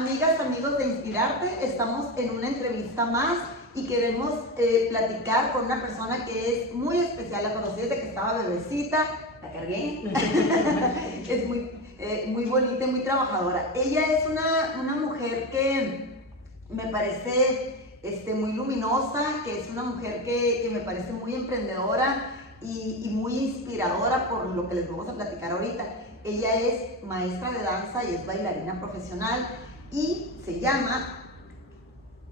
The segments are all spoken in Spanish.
Amigas, amigos de Inspirarte, estamos en una entrevista más y queremos platicar con una persona que es muy especial. La conocí desde que estaba bebecita, la cargué, es muy bonita y muy trabajadora. Ella es una mujer que me parece muy luminosa, que es una mujer que me parece muy emprendedora y muy inspiradora por lo que les vamos a platicar ahorita. Ella es maestra de danza y es bailarina profesional y se llama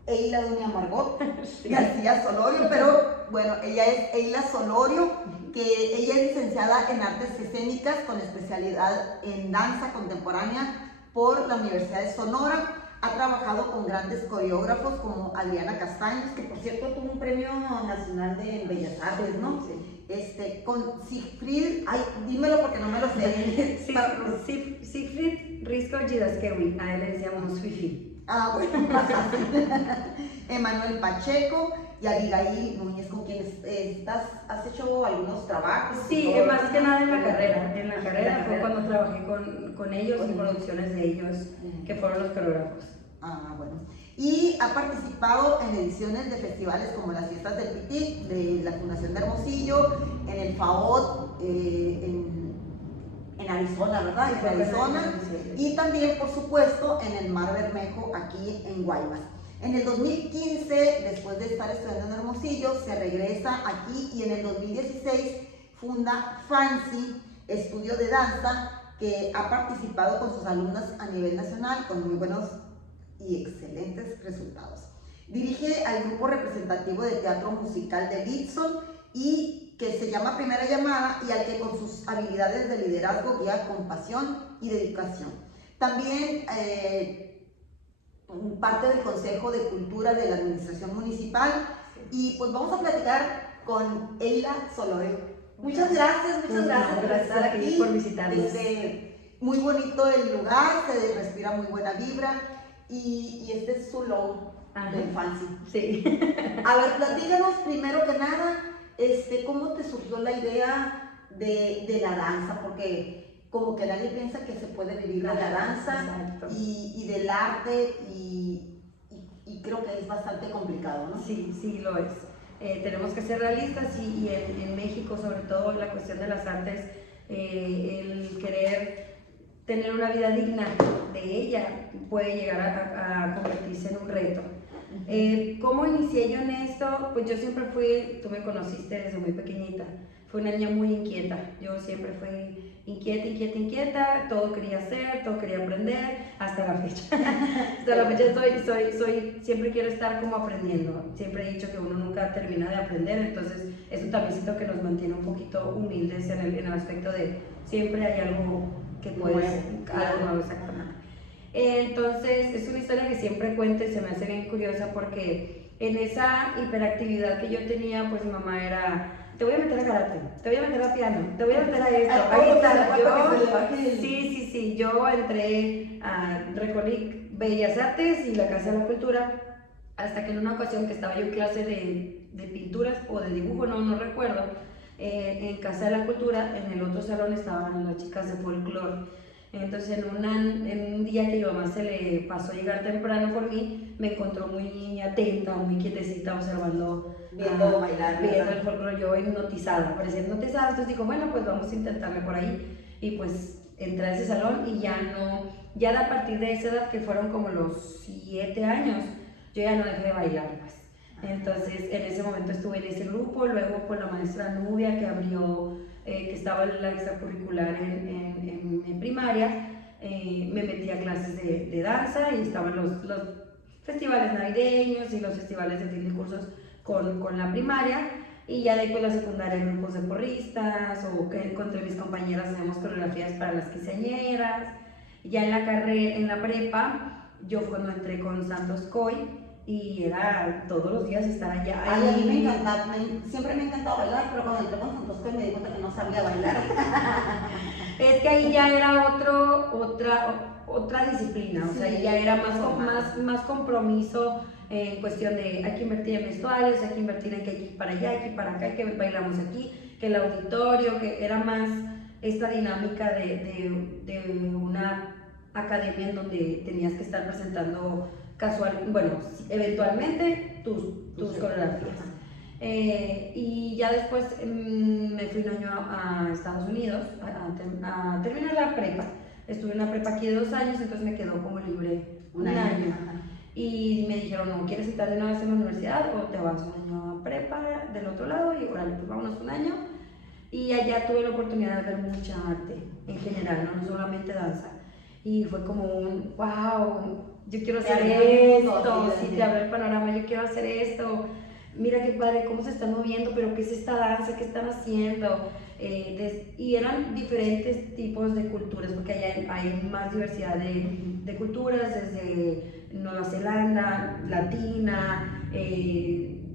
Eila Dunia Margot García Solorio, pero bueno, ella es Eila Solorio, que ella es licenciada en Artes Escénicas con especialidad en danza contemporánea por la Universidad de Sonora. Ha trabajado con grandes coreógrafos como Adriana Castaños, que por cierto tuvo un premio nacional de Bellas Artes, ¿no? Sí. Con Siegfried, ay, dímelo porque no me lo sé. Siegfried Risco Gidaskewi, a él le decíamos Fifi. Ah, bueno, Emanuel Pacheco y Abigail Núñez, con quienes has hecho algunos trabajos. Sí, más que nada en la carrera. En la carrera fue cuando trabajé con ellos y producciones de ellos, que fueron los coreógrafos. Ah, bueno. Y ha participado en ediciones de festivales como las Fiestas del Pitic, de la Fundación de Hermosillo, en el FAOT, en Arizona, ¿verdad? En Arizona. Y también, por supuesto, en el Mar Bermejo, aquí en Guaymas. En el 2015, después de estar estudiando en Hermosillo, se regresa aquí y en el 2016 funda Fancy, estudio de danza, que ha participado con sus alumnas a nivel nacional con muy buenos y excelentes resultados. Dirige al grupo representativo de teatro musical de Litson y que se llama Primera Llamada y al que con sus habilidades de liderazgo guía con pasión y dedicación. También parte del Consejo de Cultura de la Administración Municipal y pues vamos a platicar con Eila Solorio. Muchas gracias por estar aquí, por visitarnos. Muy bonito el lugar, se respira muy buena vibra y este es su logo del Fancy. Sí. A ver, platícanos primero que nada, ¿cómo te surgió la idea de la danza? Porque como que nadie piensa que se puede vivir de la danza y del arte y creo que es bastante complicado, ¿no? Sí, sí lo es. Tenemos que ser realistas y en México, sobre todo en la cuestión de las artes, el querer tener una vida digna de ella puede llegar a convertirse en un reto. ¿Cómo inicié yo en esto? Pues yo siempre fui, tú me conociste desde muy pequeñita, fui una niña muy inquieta, yo siempre fui inquieta, todo quería hacer, todo quería aprender, hasta la fecha. Hasta la fecha siempre quiero estar como aprendiendo, siempre he dicho que uno nunca termina de aprender, entonces eso también siento que nos mantiene un poquito humildes en el aspecto de siempre hay algo que puedes, algo nuevo, exactamente. Entonces es una historia que siempre cuento y se me hace bien curiosa porque en esa hiperactividad que yo tenía, pues mi mamá era, te voy a meter a karate, te voy a meter a piano, te voy a meter a esto, ahí está. Sí, yo entré a Recolic Bellas Artes y la Casa de la Cultura, hasta que en una ocasión que estaba yo en clase de pinturas o de dibujo, no recuerdo, en Casa de la Cultura, en el otro salón estaban las chicas de folclore. Entonces en un día que mi mamá se le pasó a llegar temprano por mí, me encontró muy atenta, muy quietecita, observando, viendo bailar, viendo el folclore, yo hipnotizada, parecía hipnotizada. Entonces dijo, bueno, pues vamos a intentarle por ahí. Y pues entré a ese salón y ya a partir de esa edad, que fueron como los 7 años, yo ya no dejé de bailar, pues. Entonces en ese momento estuve en ese grupo, luego con la maestra Nubia que abrió, que estaba en la extracurricular en primaria, me metí a clases de danza y estaban los festivales navideños y los festivales de fin de cursos con la primaria, y ya después la secundaria grupos de porristas o que entre mis compañeras hacemos coreografías para las quinceañeras. Ya en la carrera, en la prepa, yo fue cuando entré con Santos Coy y era todos los días estar allá. Ay, a mí me encantaba, siempre me ha encantado bailar, pero cuando entré con Santos Coy me di cuenta que no sabía bailar. Es que ahí ya era otra disciplina, o sea, ahí ya era más compromiso en cuestión de hay que invertir en vestuarios, hay que invertir en que hay que ir para allá, hay que ir para acá, que bailamos aquí, que el auditorio, que era más esta dinámica de una academia en donde tenías que estar presentando eventualmente tus coreografías. Y ya después me fui un año a Estados Unidos a terminar la prepa. Estuve en una prepa aquí de 2 años, entonces me quedó como libre un año. Y me dijeron, no, ¿quieres estar de una vez en la universidad o te vas un año a prepa del otro lado? Y órale, pues vámonos un año. Y allá tuve la oportunidad de ver mucha arte en general, no solamente danza. Y fue como un, wow, yo quiero hacer esto, sí, te abre el panorama, yo quiero hacer esto. Mira qué padre, cómo se están moviendo, pero qué es esta danza, qué están haciendo. Y eran diferentes tipos de culturas, porque allá hay más diversidad de culturas, desde Nueva Zelanda, latina,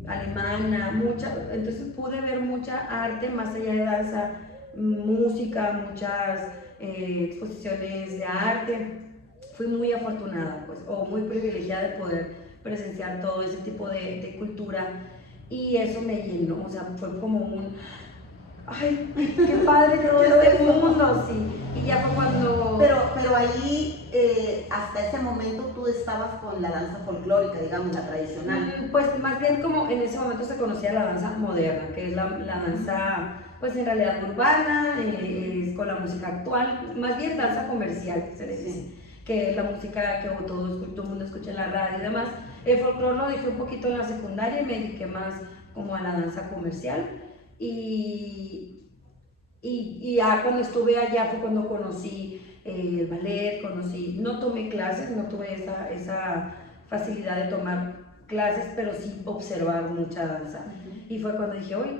alemana, entonces pude ver mucha arte más allá de danza, música, muchas exposiciones de arte. Fui muy afortunada, pues, o muy privilegiada de poder presenciar todo ese tipo de cultura, y eso me llenó, o sea, fue como un, ay, qué padre todo este mundo, sí. Y ya fue cuando... Pero ahí, hasta ese momento tú estabas con la danza folclórica, digamos, la tradicional. Pues más bien como en ese momento se conocía la danza moderna, que es la danza, pues en realidad urbana, es con la música actual, más bien danza comercial, se le dice, que es la música que todo el mundo escucha en la radio y demás. El folclore lo dejé un poquito en la secundaria y me dediqué más como a la danza comercial. Y ya cuando estuve allá fue cuando conocí el ballet, no tomé clases, no tuve esa facilidad de tomar clases, pero sí observar mucha danza. Y fue cuando dije, oye,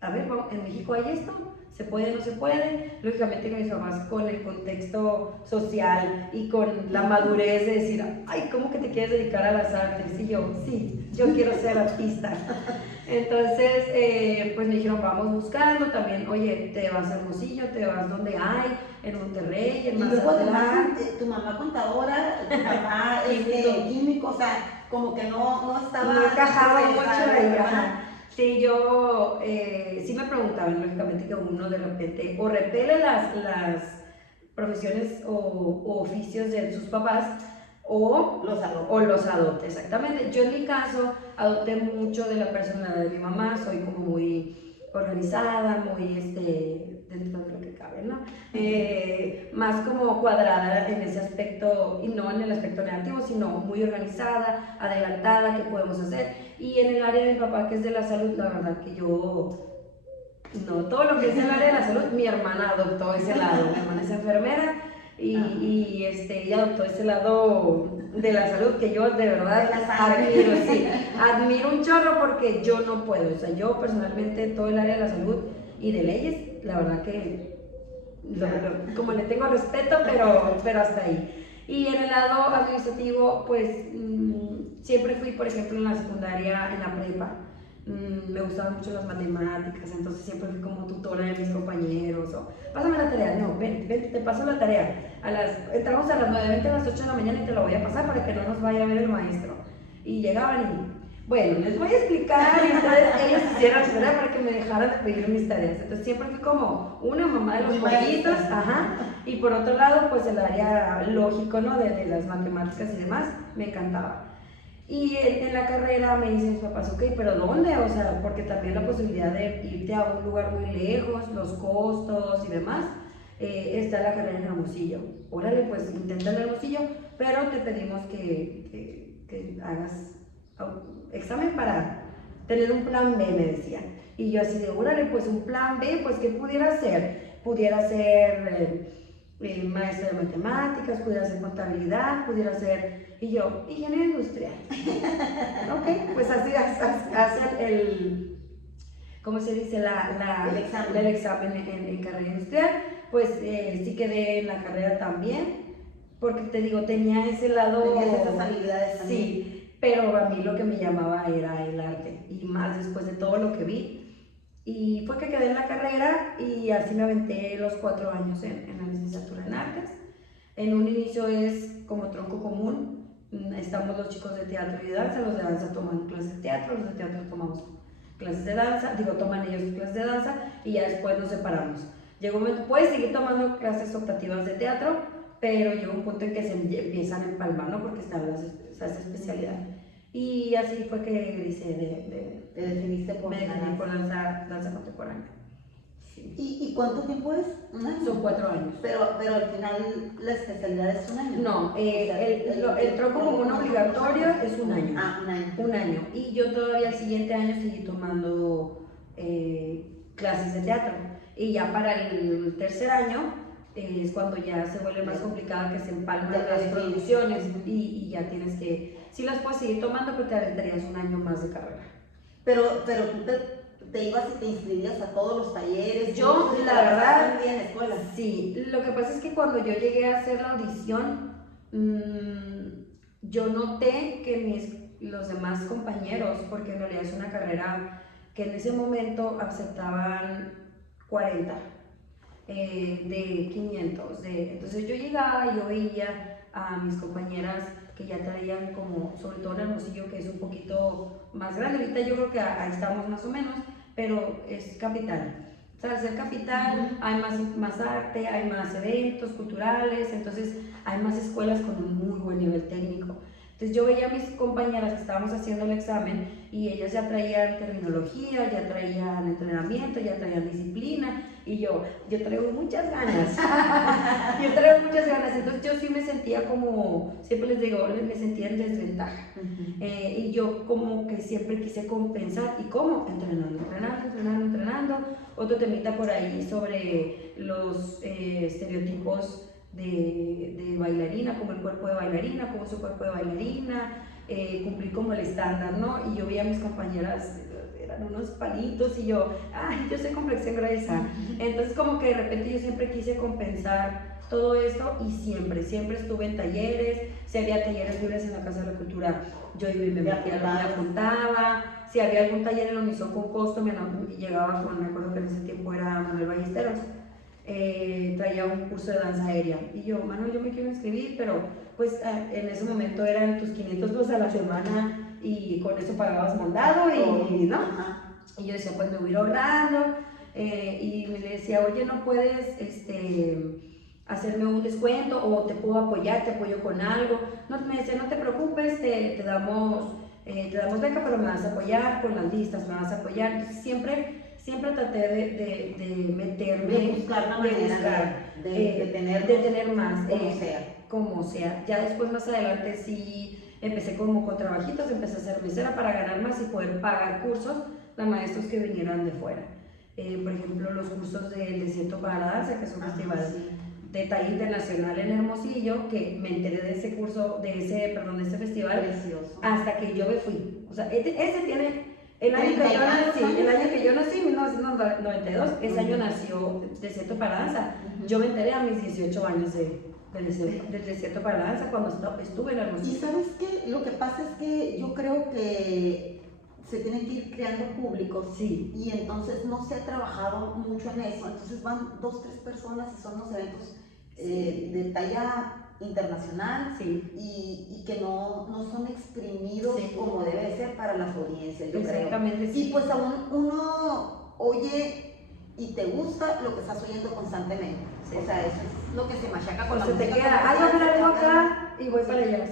a ver, en México hay esto, ¿se puede, no se puede? Lógicamente con mis mamás, con el contexto social y con la madurez de decir, ay, ¿cómo que te quieres dedicar a las artes? Y yo, sí, yo quiero ser artista. Entonces, pues me dijeron, vamos buscando también, oye, te vas a Hermosillo, te vas donde hay, en Monterrey, en Mazatlán. Tu mamá contadora, tu papá químico, o sea, como que no estaba... No encajaba mucho ahí, ajá. Sí, yo, sí me preguntaban, lógicamente, que uno de repente o repele las profesiones o oficios de sus papás, o los adopte, exactamente. Yo en mi caso adopté mucho de la personalidad de mi mamá, soy como muy organizada, muy dentro de lo que cabe, ¿no? Más como cuadrada en ese aspecto, y no en el aspecto negativo, sino muy organizada, adelantada, ¿qué podemos hacer? Y en el área de mi papá, que es de la salud, la verdad que yo... No, todo lo que es el área de la salud, mi hermana adoptó ese lado. Mi hermana es enfermera y ella adoptó ese lado de la salud que yo de verdad admiro, sí, admiro un chorro porque yo no puedo. O sea, yo personalmente todo el área de la salud y de leyes, la verdad que como le tengo respeto, pero hasta ahí. Y en el lado administrativo, pues siempre fui, por ejemplo, en la secundaria, en la prepa. Me gustaban mucho las matemáticas, entonces siempre fui como tutora de mis compañeros, o pásame la tarea, no, ven, te paso la tarea, entramos a las 9, vente a las 8 de la mañana y te la voy a pasar para que no nos vaya a ver el maestro. Y llegaban y, bueno, les voy a explicar, y entonces ellos hicieron su tarea para que me dejaran de pedir mis tareas. Entonces siempre fui como una mamá de los pollitos, ajá, y por otro lado, pues el área lógico, ¿no? De las matemáticas y demás, me encantaba. Y en la carrera me dicen mis papás, ok, pero ¿dónde? O sea, porque también la posibilidad de irte a un lugar muy lejos, los costos y demás, está la carrera en Hermosillo. Órale, pues intenta en Hermosillo, pero te pedimos que hagas examen para tener un plan B, me decían. Y yo así de, órale, pues un plan B, pues ¿qué pudiera ser? Pudiera ser maestra de matemáticas, pudiera ser contabilidad, pudiera ser... Y yo, ingeniería industrial. Ok, pues así hacen ¿cómo se dice? El examen en carrera industrial. Pues sí quedé en la carrera también, porque te digo, tenía ese lado... Tenías esas habilidades también. Sí, pero a mí lo que me llamaba era el arte, y más después de todo lo que vi. Y fue que quedé en la carrera y así me aventé los 4 años en la licenciatura en artes. En un inicio es como tronco común. Estamos los chicos de teatro y de danza, los de danza toman clases de teatro, los de teatro tomamos clases de danza, toman ellos clases de danza y ya después nos separamos. Llegó un momento, puedes seguir tomando clases optativas de teatro, pero llega un punto en que se empiezan a empalmar, ¿no? Porque están esa especialidad. Y así fue que hice Te definiste por me la definí por danza. danza contemporánea. Sí. ¿Y cuánto tiempo es? ¿Un año? Son 4 años. Pero al final la especialidad es un año. No, el tronco común obligatorio es un año. Ah, un año. Un año. Y yo todavía el siguiente año seguí tomando clases de teatro. Y ya para el tercer año es cuando ya se vuelve más complicado, que se empalman las producciones y ya tienes que, sí las puedes seguir tomando, pero te aventarías un año más de carrera. Pero tú te ibas y te inscribías a todos los talleres. Yo, la verdad, en la escuela. Sí, lo que pasa es que cuando yo llegué a hacer la audición, yo noté que los demás compañeros, porque en realidad es una carrera que en ese momento aceptaban 40 de 500. Entonces yo llegaba y yo veía a mis compañeras que ya traían como, sobre todo en Hermosillo, que es un poquito más grande. Ahorita yo creo que ahí estamos más o menos, pero es capital. O sea, al ser capital hay más arte, hay más eventos culturales, entonces hay más escuelas con un muy buen nivel técnico. Entonces yo veía a mis compañeras que estábamos haciendo el examen y ellas ya traían terminología, ya traían entrenamiento, ya traían disciplina, y yo traigo muchas ganas. Yo traigo muchas ganas, entonces yo sí me sentía como, siempre les digo, me sentía en desventaja. Y yo como que siempre quise compensar. ¿Y cómo? Entrenando. Otro temita por ahí sobre los estereotipos de bailarina, como el cuerpo de bailarina, como su cuerpo de bailarina, cumplir como el estándar, ¿no? Y yo veía a mis compañeras, eran unos palitos, y yo soy complexión gruesa. Entonces como que de repente yo siempre quise compensar todo esto, y siempre estuve en talleres. Si había talleres libres en la Casa de la Cultura, yo iba y me apuntaba. Si había algún taller en la Unison con costo, me llegaba con, me acuerdo que en ese tiempo era Manuel Ballesteros, traía un curso de danza aérea, y yo, Manuel, yo me quiero inscribir, pero pues en ese momento eran tus 500 pesos a la semana y con eso pagabas mandado y ¿no? Y yo decía, pues me voy a ir ahorrando, y le decía, oye, ¿no puedes hacerme un descuento o te puedo apoyar, te apoyo con algo? No, me decía, no te preocupes, te damos beca, pero me vas a apoyar con las listas, me vas a apoyar. Entonces siempre traté de meterme, de buscar la manera de tener más, como sea. Ya después, más adelante, sí empecé como con trabajitos, empecé a ser mesera para ganar más y poder pagar cursos a maestros que vinieran de fuera. Por ejemplo, los cursos del Desierto para la Danza, que es un festival de talla internacional en Hermosillo, que me enteré de ese curso, de ese festival, precioso, hasta que yo me fui. O sea, ese tiene el año que yo nací, 1992, ese año nació Desierto para la Danza. Yo me enteré a mis 18 años del Desierto para la Danza cuando estuve en Hermosillo. Y ¿sabes qué? Lo que pasa es que yo creo que se tienen que ir creando públicos, y entonces no se ha trabajado mucho en eso. Entonces van 2, 3 personas y son los eventos de talla internacional, y que no son exprimidos como debe ser para las audiencias, yo Exactamente, creo. Y pues aún uno oye y te gusta lo que estás oyendo constantemente. O sea, eso es lo que se machaca con la música. Se te queda algo acá y voy para allá,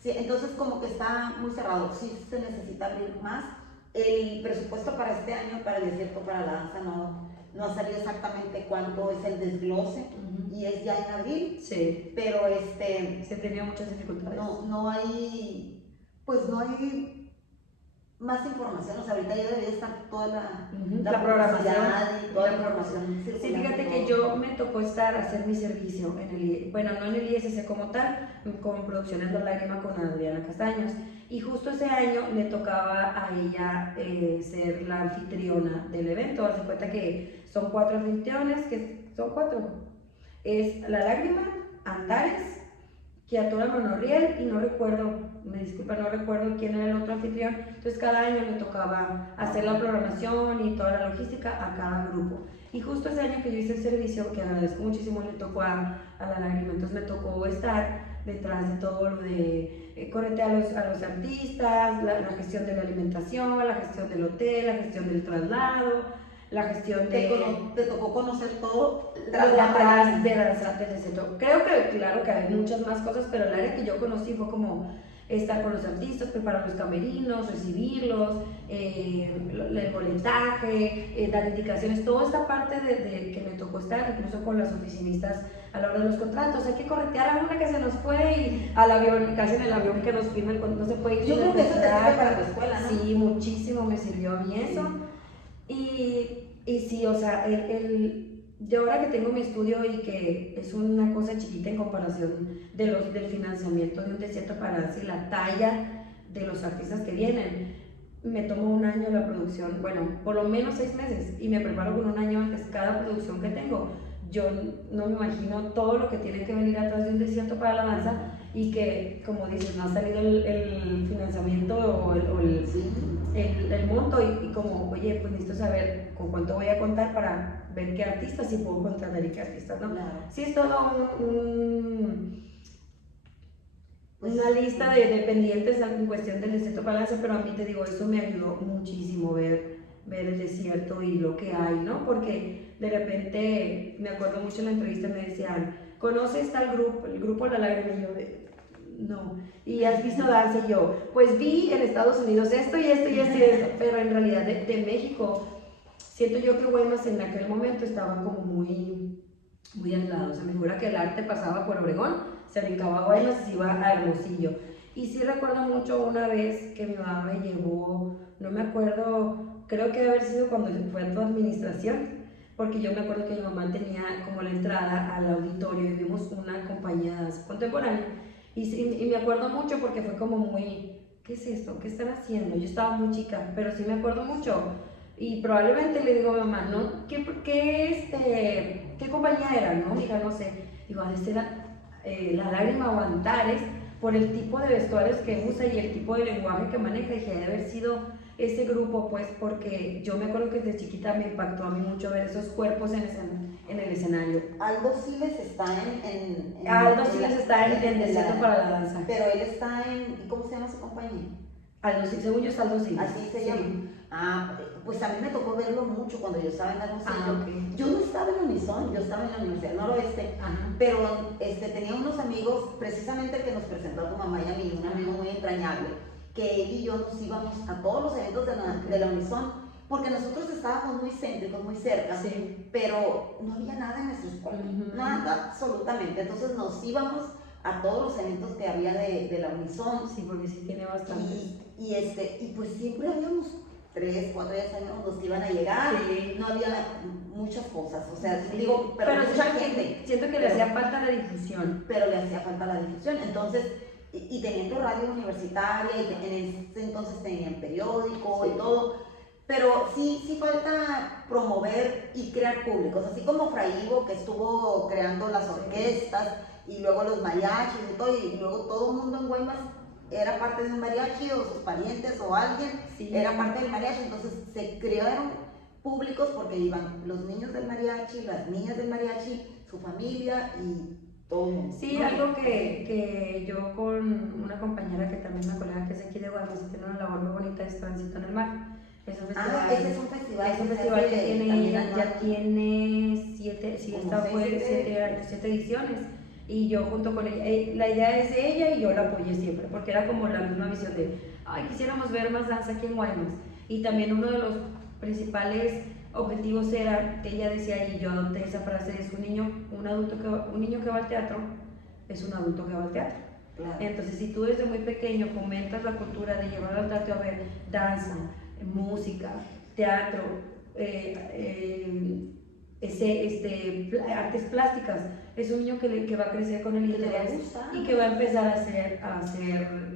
Sí, entonces como que está muy cerrado. Sí se necesita abrir más. El presupuesto para este año, para el Desierto para la Danza, no ha salido exactamente cuánto es el desglose, y es ya en abril. Pero se tenía muchas dificultades. No hay más información. O sea, ahorita ya debería estar toda la programación y toda la información. Sí, fíjate que yo me tocó hacer mi servicio en el, no en el ISC como tal, con Producciones La Lágrima con Adriana Castaños, y justo ese año le tocaba a ella ser la anfitriona del evento. Haz de cuenta que son 4 anfitriones, es La Lágrima, Antares, Criatura Monorriel, y no recuerdo quién era el otro anfitrión. Entonces cada año me tocaba hacer la programación y toda la logística a cada grupo. Y justo ese año que yo hice el servicio, que agradezco muchísimo, le tocó a La Lágrima. Entonces me tocó estar detrás de todo lo de corretear a los artistas, la gestión de la alimentación, la gestión del hotel, la gestión del traslado, la gestión te tocó conocer todo lo atrás de las artes del centro. Creo que, claro, que hay muchas más cosas, pero el área que yo conocí fue como estar con los artistas, preparar los camerinos, recibirlos, el boletaje, dar indicaciones, toda esta parte de que me tocó estar, incluso con las oficinistas a la hora de los contratos. Hay que corretear a una que se nos fue y al avión, casi en el avión que nos firma no se puede ir. Yo creo que eso te sirve para tu escuela, ¿no? Sí, muchísimo me sirvió a mí eso. Y sí, o sea, yo ahora que tengo mi estudio y que es una cosa chiquita en comparación del financiamiento de un desierto para darse la talla de los artistas que vienen, me tomo un año la producción, bueno, por lo menos 6 meses, y me preparo con un año antes cada producción que tengo. Yo no me imagino todo lo que tiene que venir atrás de un desierto para la danza y que, como dices, no ha salido el financiamiento o el monto y como, oye, pues necesito saber con cuánto voy a contar para ver qué artistas sí puedo contratar y qué artistas no. Claro. Sí, es todo una lista de pendientes en cuestión del desierto para la danza, pero a mí te digo, eso me ayudó muchísimo ver el desierto y lo que hay, ¿no? Porque de repente, me acuerdo mucho en la entrevista, me decían, ¿conoces tal grupo? El grupo La Lágrima, y yo no. ¿Y has visto danza? Y yo, pues vi en Estados Unidos esto y esto y esto y esto, pero en realidad de México, siento yo que Guaymas en aquel momento estaba como muy aislado. O sea, me figura que el arte pasaba por Obregón, se brincaba a Guaymas y se iba a Hermosillo. Y sí recuerdo mucho una vez que mi mamá me llevó, no me acuerdo, creo que debe haber sido cuando fue a tu administración, porque yo me acuerdo que mi mamá tenía como la entrada al auditorio y vimos una compañía de danza contemporánea. Y me acuerdo mucho porque fue como muy, ¿qué es esto? ¿Qué están haciendo? Yo estaba muy chica, pero sí me acuerdo mucho. Y probablemente le digo a mi mamá, ¿no? ¿Qué compañía era? ¿No? Hija, no sé. Digo, a veces era La Lágrima o Antares, por el tipo de vestuarios que usa y el tipo de lenguaje que maneja. Dije, debe haber sido ese grupo, pues, porque yo me acuerdo que desde chiquita me impactó a mí mucho ver esos cuerpos en el escenario. Aldo Siles está Aldo Siles está en Desierto para la Danza. Pero él está ¿cómo se llama su compañía? Aldo Siles, según yo es Aldo Siles. Así se llama. Ah, pues a mí me tocó verlo mucho cuando yo estaba en Hermosillo. Okay. Yo no estaba en Unison, yo estaba en la Universidad Noroeste, pero tenía unos amigos, precisamente el que nos presentó a tu mamá y a mí, un amigo muy entrañable, que él y yo nos íbamos a todos los eventos de la Unison, porque nosotros estábamos muy céntricos, muy cerca, pero no había nada en nuestra escuela, nada absolutamente. Entonces nos íbamos a todos los eventos que había de la Unison. Sí, porque sí tiene bastante. Y pues siempre habíamos 3, 4 días los que iban a llegar, no había muchas cosas, o sea, digo, pero mucha gente. Siento que le hacía falta la difusión. Pero le hacía falta la difusión, entonces, y teniendo radio universitaria, y en ese entonces tenían periódico y todo, pero sí falta promover y crear públicos, así como Fray Ivo, que estuvo creando las orquestas, y luego los mariachis y todo, y luego todo el mundo en Guaymas era parte de un mariachi, o sus parientes o alguien era parte del mariachi. Entonces se crearon públicos porque iban los niños del mariachi, las niñas del mariachi, su familia y todo el mundo. Sí, algo que yo con una compañera que también es una colega que es aquí de Guaymas y tiene una labor muy bonita, es Tránsito en el Mar. Es un festival, ese es un festival. Es un festival que tiene ella, ya tiene 7, sí, esta fue 7 ediciones. Y yo junto con ella, la idea es de ella y yo la apoyé siempre, porque era como la misma visión de, ay, quisiéramos ver más danza aquí en Guaymas. Y también uno de los principales objetivos era, que ella decía, y yo adopté esa frase, es un niño que va al teatro, es un adulto que va al teatro. Claro. Entonces, si tú desde muy pequeño fomentas la cultura de llevar al teatro a ver danza, música, teatro, artes plásticas, es un niño que va a crecer con el interés y que va a empezar a ser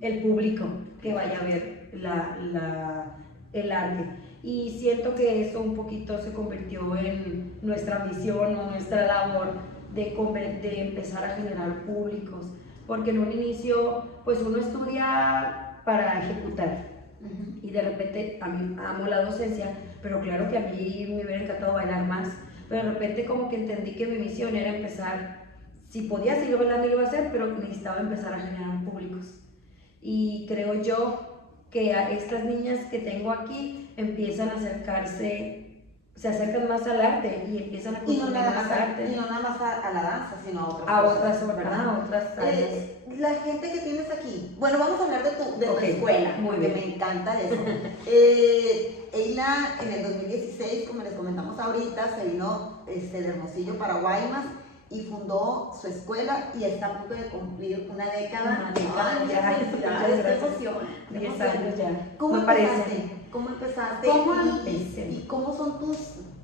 el público que vaya a ver el arte. Y siento que eso un poquito se convirtió en nuestra misión o nuestra labor de empezar a generar públicos, porque en un inicio pues uno estudia para ejecutar y de repente, a mí amo la docencia, pero claro que a mí me hubiera encantado bailar más, pero de repente como que entendí que mi misión era empezar, si podía seguir bailando lo iba a hacer, pero necesitaba empezar a generar públicos. Y creo yo que a estas niñas que tengo aquí empiezan a acercarse, se acercan más al arte y empiezan a consumir más arte. Y no nada más a la danza, sino a otras a cosas, otras, ¿verdad? A otras áreas. La gente que tienes aquí, bueno, vamos a hablar de tu escuela, muy porque bien. me encanta eso. Ella en el 2016, como les comentamos ahorita, se vino de Hermosillo para Guaymas y fundó su escuela y está a punto de cumplir una década. Ya, Felicidades, qué emoción. 10 años ya. ¿Cómo me empezaste? ¿Cómo empezaste? ¿Cómo ¿Y, empecé? y cómo son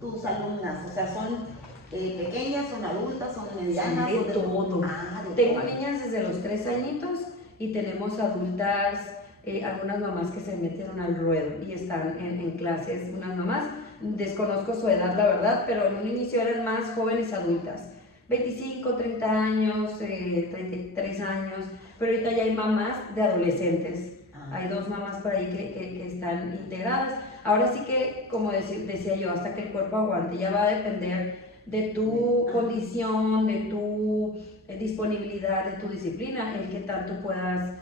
tus alumnas? O sea, ¿son pequeñas, son adultas, son medianas? Sí, de todo. De Tengo todo. niñas desde los 3 añitos y tenemos adultas, algunas mamás que se metieron al ruedo y están en clases, unas mamás. Desconozco su edad, la verdad, pero en un inicio eran más jóvenes adultas. 25, 30 años, 33 años, pero ahorita ya hay mamás de adolescentes. Hay 2 mamás por ahí que están integradas. Ahora sí que, como decía yo, hasta que el cuerpo aguante, ya va a depender de tu condición, de tu disponibilidad, de tu disciplina, el que tanto puedas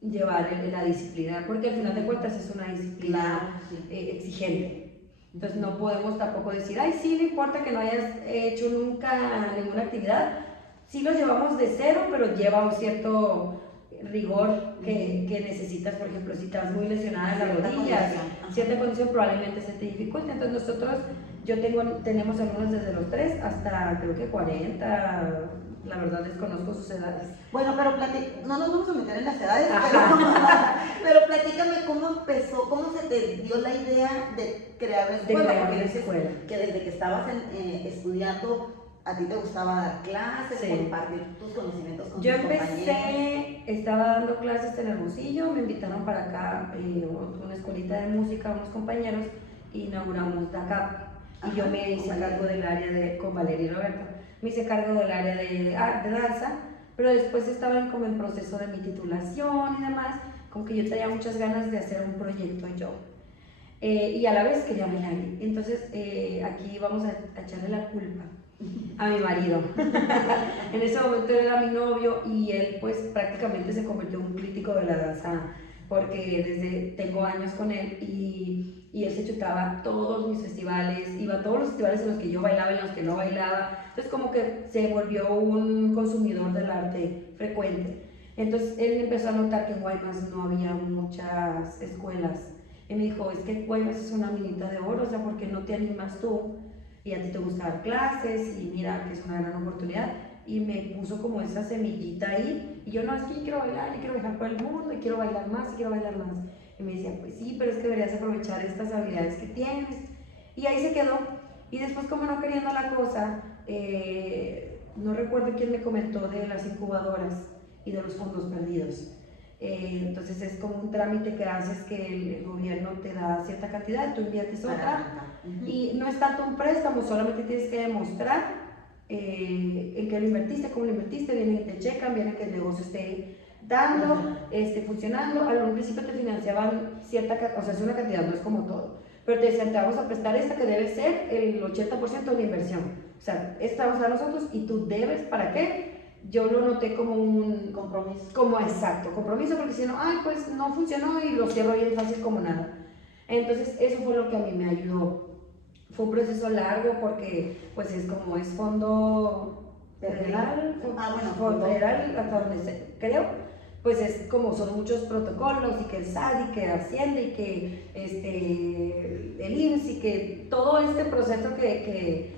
llevar la disciplina, porque al final de cuentas es una disciplina exigente. Entonces no podemos tampoco decir, ay, sí, no importa que no hayas hecho nunca ninguna actividad. Sí lo llevamos de cero, pero lleva un cierto rigor que necesitas. Por ejemplo, si estás muy lesionada en las rodillas, cierta condición probablemente se te dificulte. Entonces nosotros, tenemos alumnos desde los 3 hasta creo que 40, la verdad desconozco sus edades. Bueno, pero no nos vamos a meter en las edades, pero platícame cómo empezó, cómo se te dio la idea de crear la escuela. Porque dices que desde que estabas estudiando, a ti te gustaba dar clases, compartir tus conocimientos con tus compañeros. Estaba dando clases en Hermosillo, me invitaron para acá, una escuelita de música, unos compañeros, e inauguramos DACAP. Y yo me hice cargo del área con Valeria y Roberto, me hice cargo del área de danza, pero después estaba como en proceso de mi titulación y demás, como que yo tenía muchas ganas de hacer un proyecto yo. Y a la vez quería bailar. Entonces aquí vamos a echarle la culpa a mi marido. En ese momento él era mi novio y él pues prácticamente se convirtió en un crítico de la danza, porque tengo años con él y él se chutaba todos mis festivales, iba a todos los festivales en los que yo bailaba, en los que no bailaba. Entonces como que se volvió un consumidor del arte frecuente. Entonces él empezó a notar que en Guaymas no había muchas escuelas y me dijo, es que Guaymas es una minita de oro, o sea, ¿por qué no te animas tú? Y a ti te gusta dar clases y mira que es una gran oportunidad. Y me puso como esa semillita ahí y yo, no, es que yo quiero bailar y quiero viajar por el mundo y quiero bailar más y quiero bailar más. Y me decía, pues sí, pero es que deberías aprovechar estas habilidades que tienes. Y ahí se quedó. Y después, como no queriendo la cosa, no recuerdo quién me comentó de las incubadoras y de los fondos perdidos. Entonces es como un trámite que haces, que el gobierno te da cierta cantidad, tú inviertes otra, y no es tanto un préstamo, solamente tienes que demostrar en qué lo invertiste, cómo lo invertiste, vienen y te checan, vienen que el negocio esté dando, funcionando. Al principio te financiaban cierta, o sea, es una cantidad, no es como todo, pero te decían, te vamos a prestar esta que debe ser el 80% de la inversión, o sea, esta vamos a dar nosotros y tú debes, ¿para qué? Yo lo noté como un compromiso. Exacto, compromiso, porque si no, ay, pues no funcionó y lo cierro bien fácil como nada. Entonces, eso fue lo que a mí me ayudó. Fue un proceso largo porque, pues, es fondo federal, fondo federal, hasta donde creo, pues es como son muchos protocolos y que el SAT y que Hacienda y que el IMSS y que todo este proceso que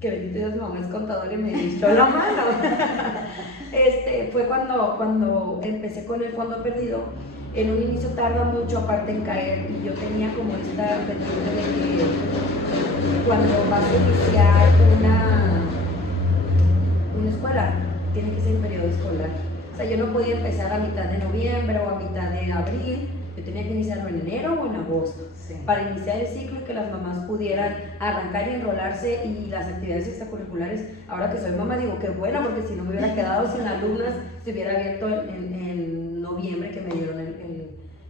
bendito Dios, mi mamá es contadora y me echó la mano. Fue cuando empecé con el fondo perdido. En un inicio tarda mucho aparte en caer y yo tenía como esta pendiente de que cuando vas a iniciar una escuela, tiene que ser en periodo escolar. O sea, yo no podía empezar a mitad de noviembre o a mitad de abril. Yo tenía que iniciarlo en enero o en agosto, para iniciar el ciclo y que las mamás pudieran arrancar y enrolarse y las actividades extracurriculares. Ahora que soy mamá digo que bueno, porque si no me hubiera quedado sin alumnas, se hubiera abierto en noviembre que me dieron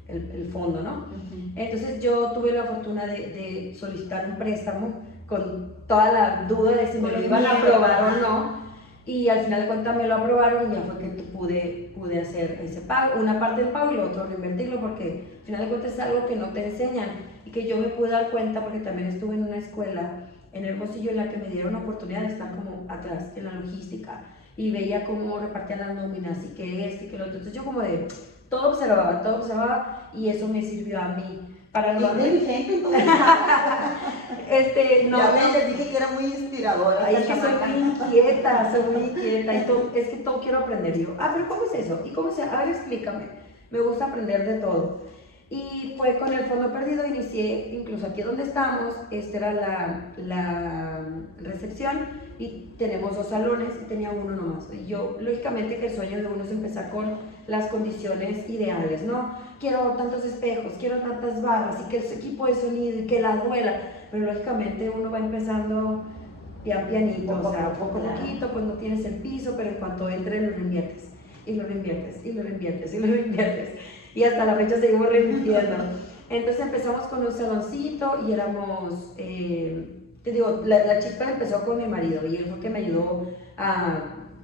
el fondo, ¿no? Entonces yo tuve la fortuna de solicitar un préstamo con toda la duda de si me lo iban a aprobar o no. Y al final de cuentas me lo aprobaron y ya fue que pude pude hacer ese pago, una parte del pago y lo otro reinvertirlo, porque al final de cuentas es algo que no te enseñan y que yo me pude dar cuenta porque también estuve en una escuela en Hermosillo en la que me dieron la oportunidad de estar como atrás en la logística y veía cómo repartían las nóminas y que esto y que lo otro. Entonces yo como de todo observaba y eso me sirvió a mí. Para no inteligente, entonces. no, ya ven, les dije que era muy inspiradora. Ay, es que soy muy inquieta y todo, es que todo quiero aprender. Yo, pero ¿cómo es eso? ¿Y cómo se? A ver, explícame. Me gusta aprender de todo. Y fue con el Fondo Perdido, inicié, incluso aquí donde estamos, esta era la recepción y tenemos 2 salones y tenía uno nomás. Y yo, lógicamente que el sueño de uno es empezar con las condiciones ideales, ¿no? Quiero tantos espejos, quiero tantas barras y que el equipo de sonido y que la duela, pero lógicamente uno va empezando pianito, o sea, poco a poquito, pues no tienes el piso, pero en cuanto entre lo reinviertes, y lo reinviertes, y lo reinviertes, y lo reinviertes. Y hasta la fecha seguimos reinvirtiendo. Entonces empezamos con un saloncito y éramos, te digo, la chispa empezó con mi marido y él fue que me ayudó a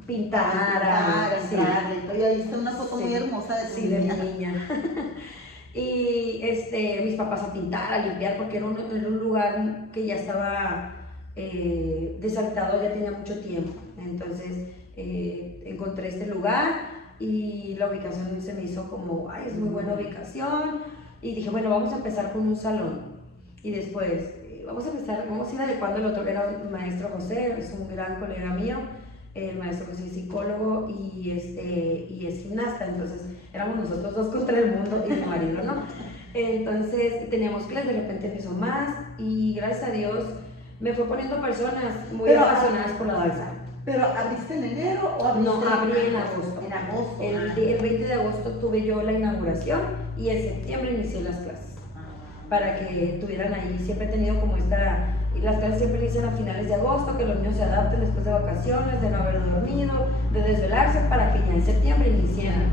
pintar, sí. Y ahí está una foto muy hermosa de tu niña. De mi niña. Y mis papás a pintar, a limpiar, porque era un lugar que ya estaba deshabitado, ya tenía mucho tiempo. Entonces encontré este lugar y la ubicación se me hizo como, es muy buena ubicación, y dije, bueno, vamos a empezar con un salón, y después vamos a ir adecuando el otro. Era el maestro José, es un gran colega mío, el maestro José es psicólogo y es gimnasta, entonces éramos nosotros 2 contra el mundo y mi marido, ¿no? Entonces teníamos clases, de repente empezó más, y gracias a Dios me fue poniendo personas muy apasionadas por la danza. ¿Pero abriste en enero o abriste? No, abrí en agosto. En agosto. El 20 de agosto tuve yo la inauguración y en septiembre inicié las clases. Para que tuvieran ahí, siempre he tenido como las clases siempre inician a finales de agosto, que los niños se adapten después de vacaciones, de no haber dormido, de desvelarse, para que ya en septiembre iniciaran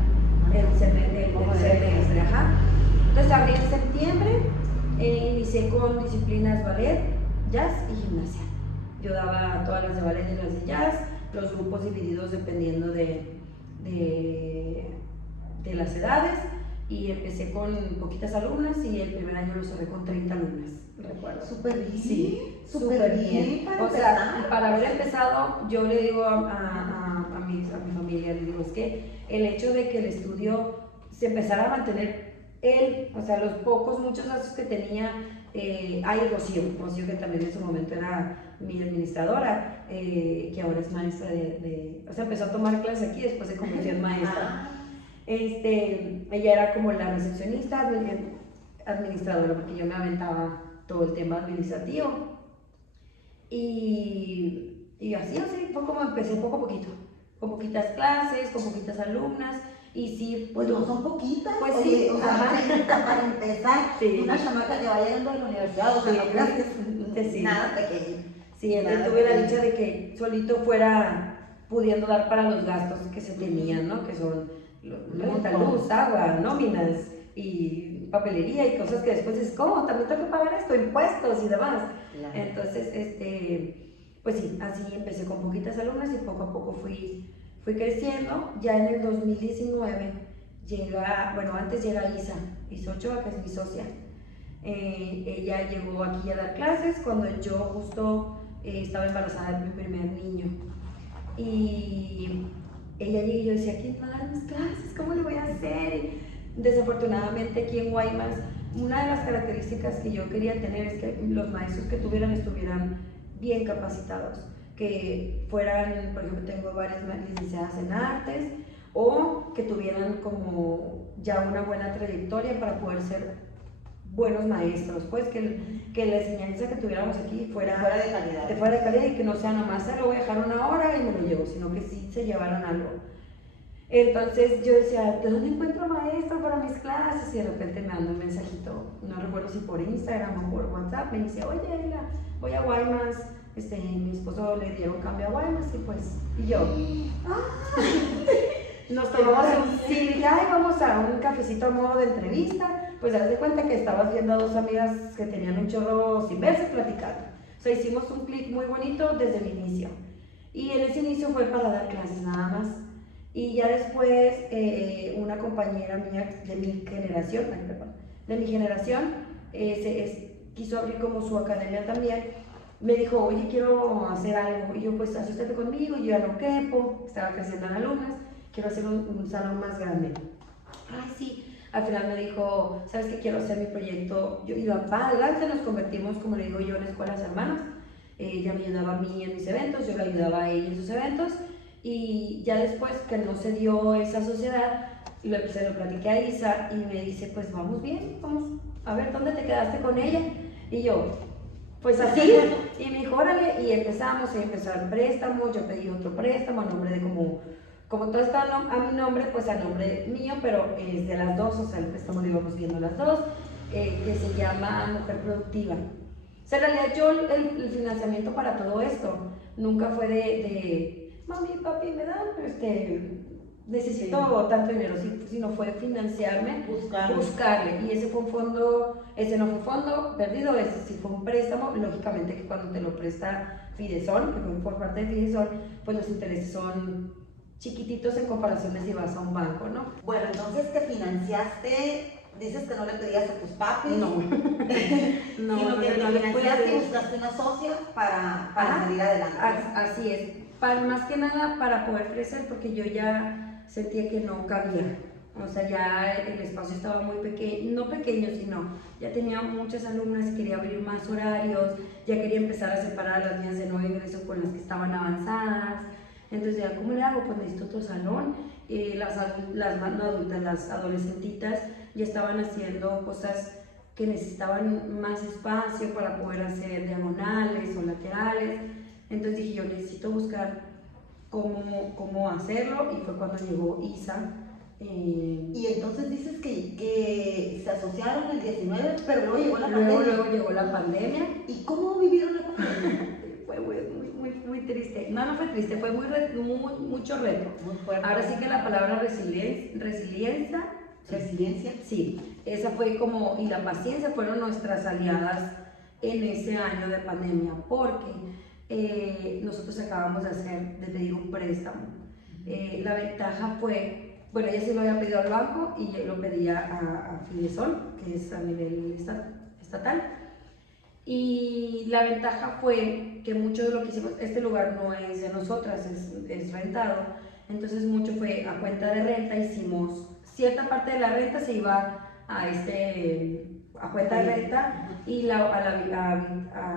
el semestre. Entonces abrí en septiembre, inicié con disciplinas ballet, jazz y gimnasia. Yo daba todas las de ballet y las de jazz, los grupos divididos dependiendo de las edades, y empecé con poquitas alumnas y el primer año lo cerré con 30 alumnas, recuerdo. Súper bien. Sí, súper bien. O sea, para haber empezado, yo le digo a mi familia, le digo, es que el hecho de que el estudio se empezara a mantener o sea, los muchos gastos que tenía, Rocío, que también en su momento era mi administradora, que ahora es maestra o sea, empezó a tomar clases aquí, después se convirtió en maestra. Ella era como la recepcionista, administradora, porque yo me aventaba todo el tema administrativo. Y así fue como empecé poco a poquito, con poquitas clases, con poquitas alumnas. Y sí, pues no son poquitas, pues oye, sí, o sea, 30 para empezar, una chamaca que va llegando a la universidad, o sea, no creas que es nada pequeño. Sí, entonces tuve la dicha de que solito fuera pudiendo dar para los gastos que se tenían, ¿no? Que son luz, agua, nóminas y papelería y cosas que después dices, ¿cómo? También tengo que pagar esto, impuestos y demás. Claro. Entonces, pues sí, así empecé con poquitas alumnas y poco a poco fui creciendo. Ya en el 2019 antes llega Isa Ochoa, que es mi socia. Ella llegó aquí a dar clases cuando yo justo estaba embarazada de mi primer niño. Y ella llegó y yo decía, ¿quién va a dar mis clases? ¿Cómo le voy a hacer? Y desafortunadamente aquí en Guaymas, una de las características que yo quería tener es que los maestros que estuvieran bien capacitados, que fueran, por ejemplo, tengo varias licenciadas en artes, o que tuvieran como ya una buena trayectoria para poder ser buenos maestros, pues que la enseñanza que tuviéramos aquí fuera de calidad y que no sea nomás, lo voy a dejar 1 hora y me lo llevo, sino que sí se llevaran algo. Entonces yo decía, ¿de dónde encuentro maestro para mis clases? Y de repente me manda un mensajito, no recuerdo si por Instagram o por WhatsApp, me dice, oye, voy a Guaymas, mi esposo le dieron cambio a Guaymas y yo, nos tomamos dije, vamos a un cafecito a modo de entrevista, pues haz de cuenta que estabas viendo a 2 amigas que tenían un chorro sin verse platicando. O sea, hicimos un clic muy bonito desde el inicio. Y en ese inicio fue para dar clases nada más. Y ya después una compañera mía de mi generación, quiso abrir como su academia también. Me dijo, oye, quiero hacer algo. Y yo, pues, asústate conmigo, yo ya no quepo, estaba creciendo en alumnas, quiero hacer un salón más grande. Ay, sí. Al final me dijo, ¿sabes qué? Quiero hacer mi proyecto. Yo iba, va, adelante, nos convertimos, como le digo yo, en escuelas hermanas. Ella me ayudaba a mí en mis eventos, yo le ayudaba a ella en sus eventos. Y ya después que no se dio esa sociedad, se lo platiqué a Isa y me dice, pues vamos bien, vamos a ver dónde te quedaste con ella. Y yo, pues así, y me dijo, órale, y empezamos, y empezaron préstamos, yo pedí otro préstamo a nombre de como todo está a mi nombre, pues a nombre mío, pero es de las dos, o sea, el préstamo lo íbamos viendo las dos, que se llama Mujer Productiva. O sea, en realidad yo el financiamiento para todo esto nunca fue de mami, papi, me dan, necesito tanto dinero, sino fue financiarme, buscarle. Y ese fue un fondo, ese no fue fondo perdido, ese sí fue un préstamo. Lógicamente que cuando te lo presta Fidesol, que fue por parte de Fidesol, pues los intereses son chiquititos en comparación de si vas a un banco, ¿no? Bueno, entonces te financiaste, dices que no le pedías a tus papis. No. Sino que te financiaste y buscaste una socia para salir adelante. Así es. Más que nada para poder crecer, porque yo ya sentía que no cabía. O sea, ya el espacio estaba muy pequeño, no pequeño, sino ya tenía muchas alumnas y quería abrir más horarios, ya quería empezar a separar a las niñas de nuevo ingreso con las que estaban avanzadas. Entonces, ya, ¿cómo le hago? Pues necesito otro salón. Las no adultas, las adolescentitas ya estaban haciendo cosas que necesitaban más espacio para poder hacer diagonales o laterales. Entonces dije, yo necesito buscar cómo hacerlo, y fue cuando llegó Isa. Y entonces dices que se asociaron el 19, pero luego llegó la pandemia. Luego llegó la pandemia. ¿Y cómo vivieron la pandemia? Fue muy triste. No fue triste, fue mucho reto. Muy fuerte. Ahora sí que la palabra resiliencia, sí, esa fue como, y la paciencia fueron nuestras aliadas en ese año de pandemia, porque nosotros acabamos de pedir un préstamo. La ventaja fue, bueno, ella sí lo había pedido al banco y yo lo pedía a Fidesol, que es a nivel estatal. Y la ventaja fue que mucho de lo que hicimos, este lugar no es de nosotras, es rentado, entonces mucho fue a cuenta de renta. Hicimos cierta parte de la renta se iba a cuenta de renta y a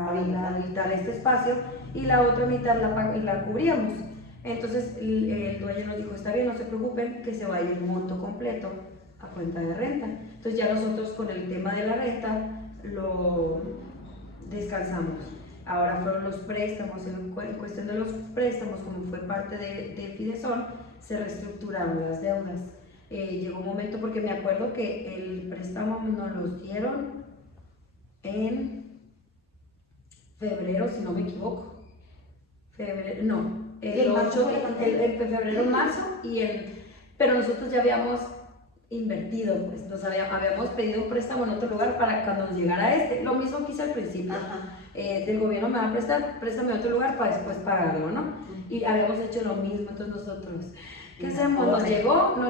habilitar este espacio, y la otra mitad la cubríamos. Entonces el dueño nos dijo, está bien, no se preocupen, que se vaya el monto completo a cuenta de renta. Entonces ya nosotros con el tema de la renta lo descansamos. Ahora fueron los préstamos. En cuestión de los préstamos, como fue parte de Fidesol, se reestructuraron las deudas. Llegó un momento, porque me acuerdo que el préstamo nos los dieron en febrero, si no me equivoco. Febrero, marzo, pero nosotros ya habíamos invertido, pues habíamos pedido un préstamo en otro lugar para cuando nos llegara lo mismo que hice al principio. Del gobierno me va a préstame en otro lugar para después pagarlo, ¿no? Y habíamos hecho lo mismo. Entonces nosotros, ¿qué hacemos? Nos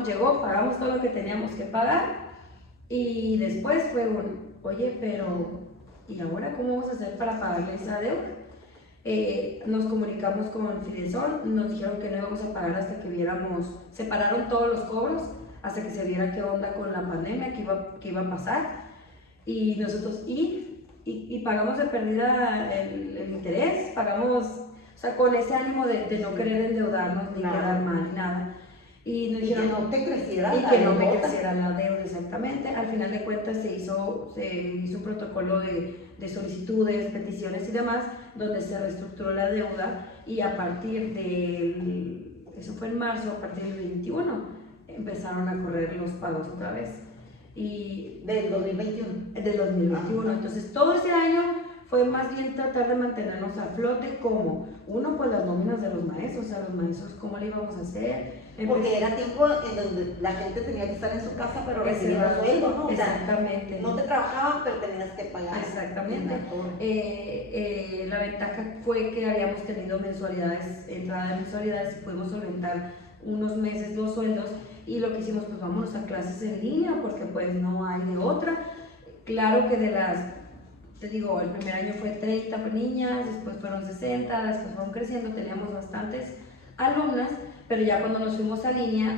llegó, pagamos todo lo que teníamos que pagar, y después fue oye, pero ¿y ahora cómo vamos a hacer para pagarle esa deuda? Nos comunicamos con Fidesol, nos dijeron que no íbamos a pagar hasta que separaron todos los cobros, hasta que se viera qué onda con la pandemia, qué iba a pasar. Y nosotros, y pagamos de pérdida el interés, pagamos, o sea, con ese ánimo de no querer endeudarnos, ni quedar mal, ni nada. Y nos dijeron, que no te creciera me creciera la deuda, exactamente. Al final de cuentas se hizo un protocolo de solicitudes, peticiones y demás, donde se reestructuró la deuda, y a partir eso fue en marzo, a partir del 21, empezaron a correr los pagos otra vez. Y del 2021. Del 2021. Entonces todo ese año fue más bien tratar de mantenernos a flote, como uno, pues las nóminas de los maestros, a los maestros, ¿cómo le íbamos a hacer? Porque era tiempo en donde la gente tenía que estar en su casa, pero recibía sueldo, ¿no? Exactamente. O sea, no te trabajaban, pero tenías que pagar. Exactamente. La ventaja fue que habíamos tenido entrada de mensualidades, y pudimos solventar unos meses los sueldos y lo que hicimos, pues vámonos a clases en línea porque pues no hay de otra. Claro que de las, te digo, el primer año fue 30 niñas, después fueron 60, después fueron creciendo, teníamos bastantes alumnas, pero ya cuando nos fuimos a línea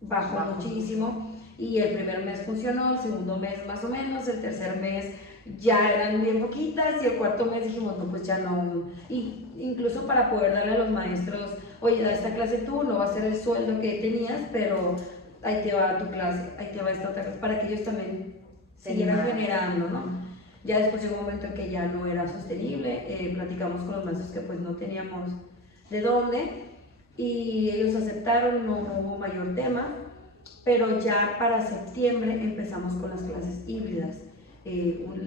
bajó muchísimo y el primer mes funcionó, el segundo mes más o menos, el tercer mes ya eran bien poquitas y el cuarto mes dijimos, no, pues ya no. Y incluso para poder darle a los maestros, oye, da esta clase tú, no va a ser el sueldo que tenías, pero ahí te va tu clase, ahí te va esta otra clase, para que ellos también siguieran generando, ¿no? Ya después llegó un momento en que ya no era sostenible, platicamos con los maestros que pues no teníamos de dónde y ellos aceptaron, no hubo mayor tema, pero ya para septiembre empezamos con las clases híbridas.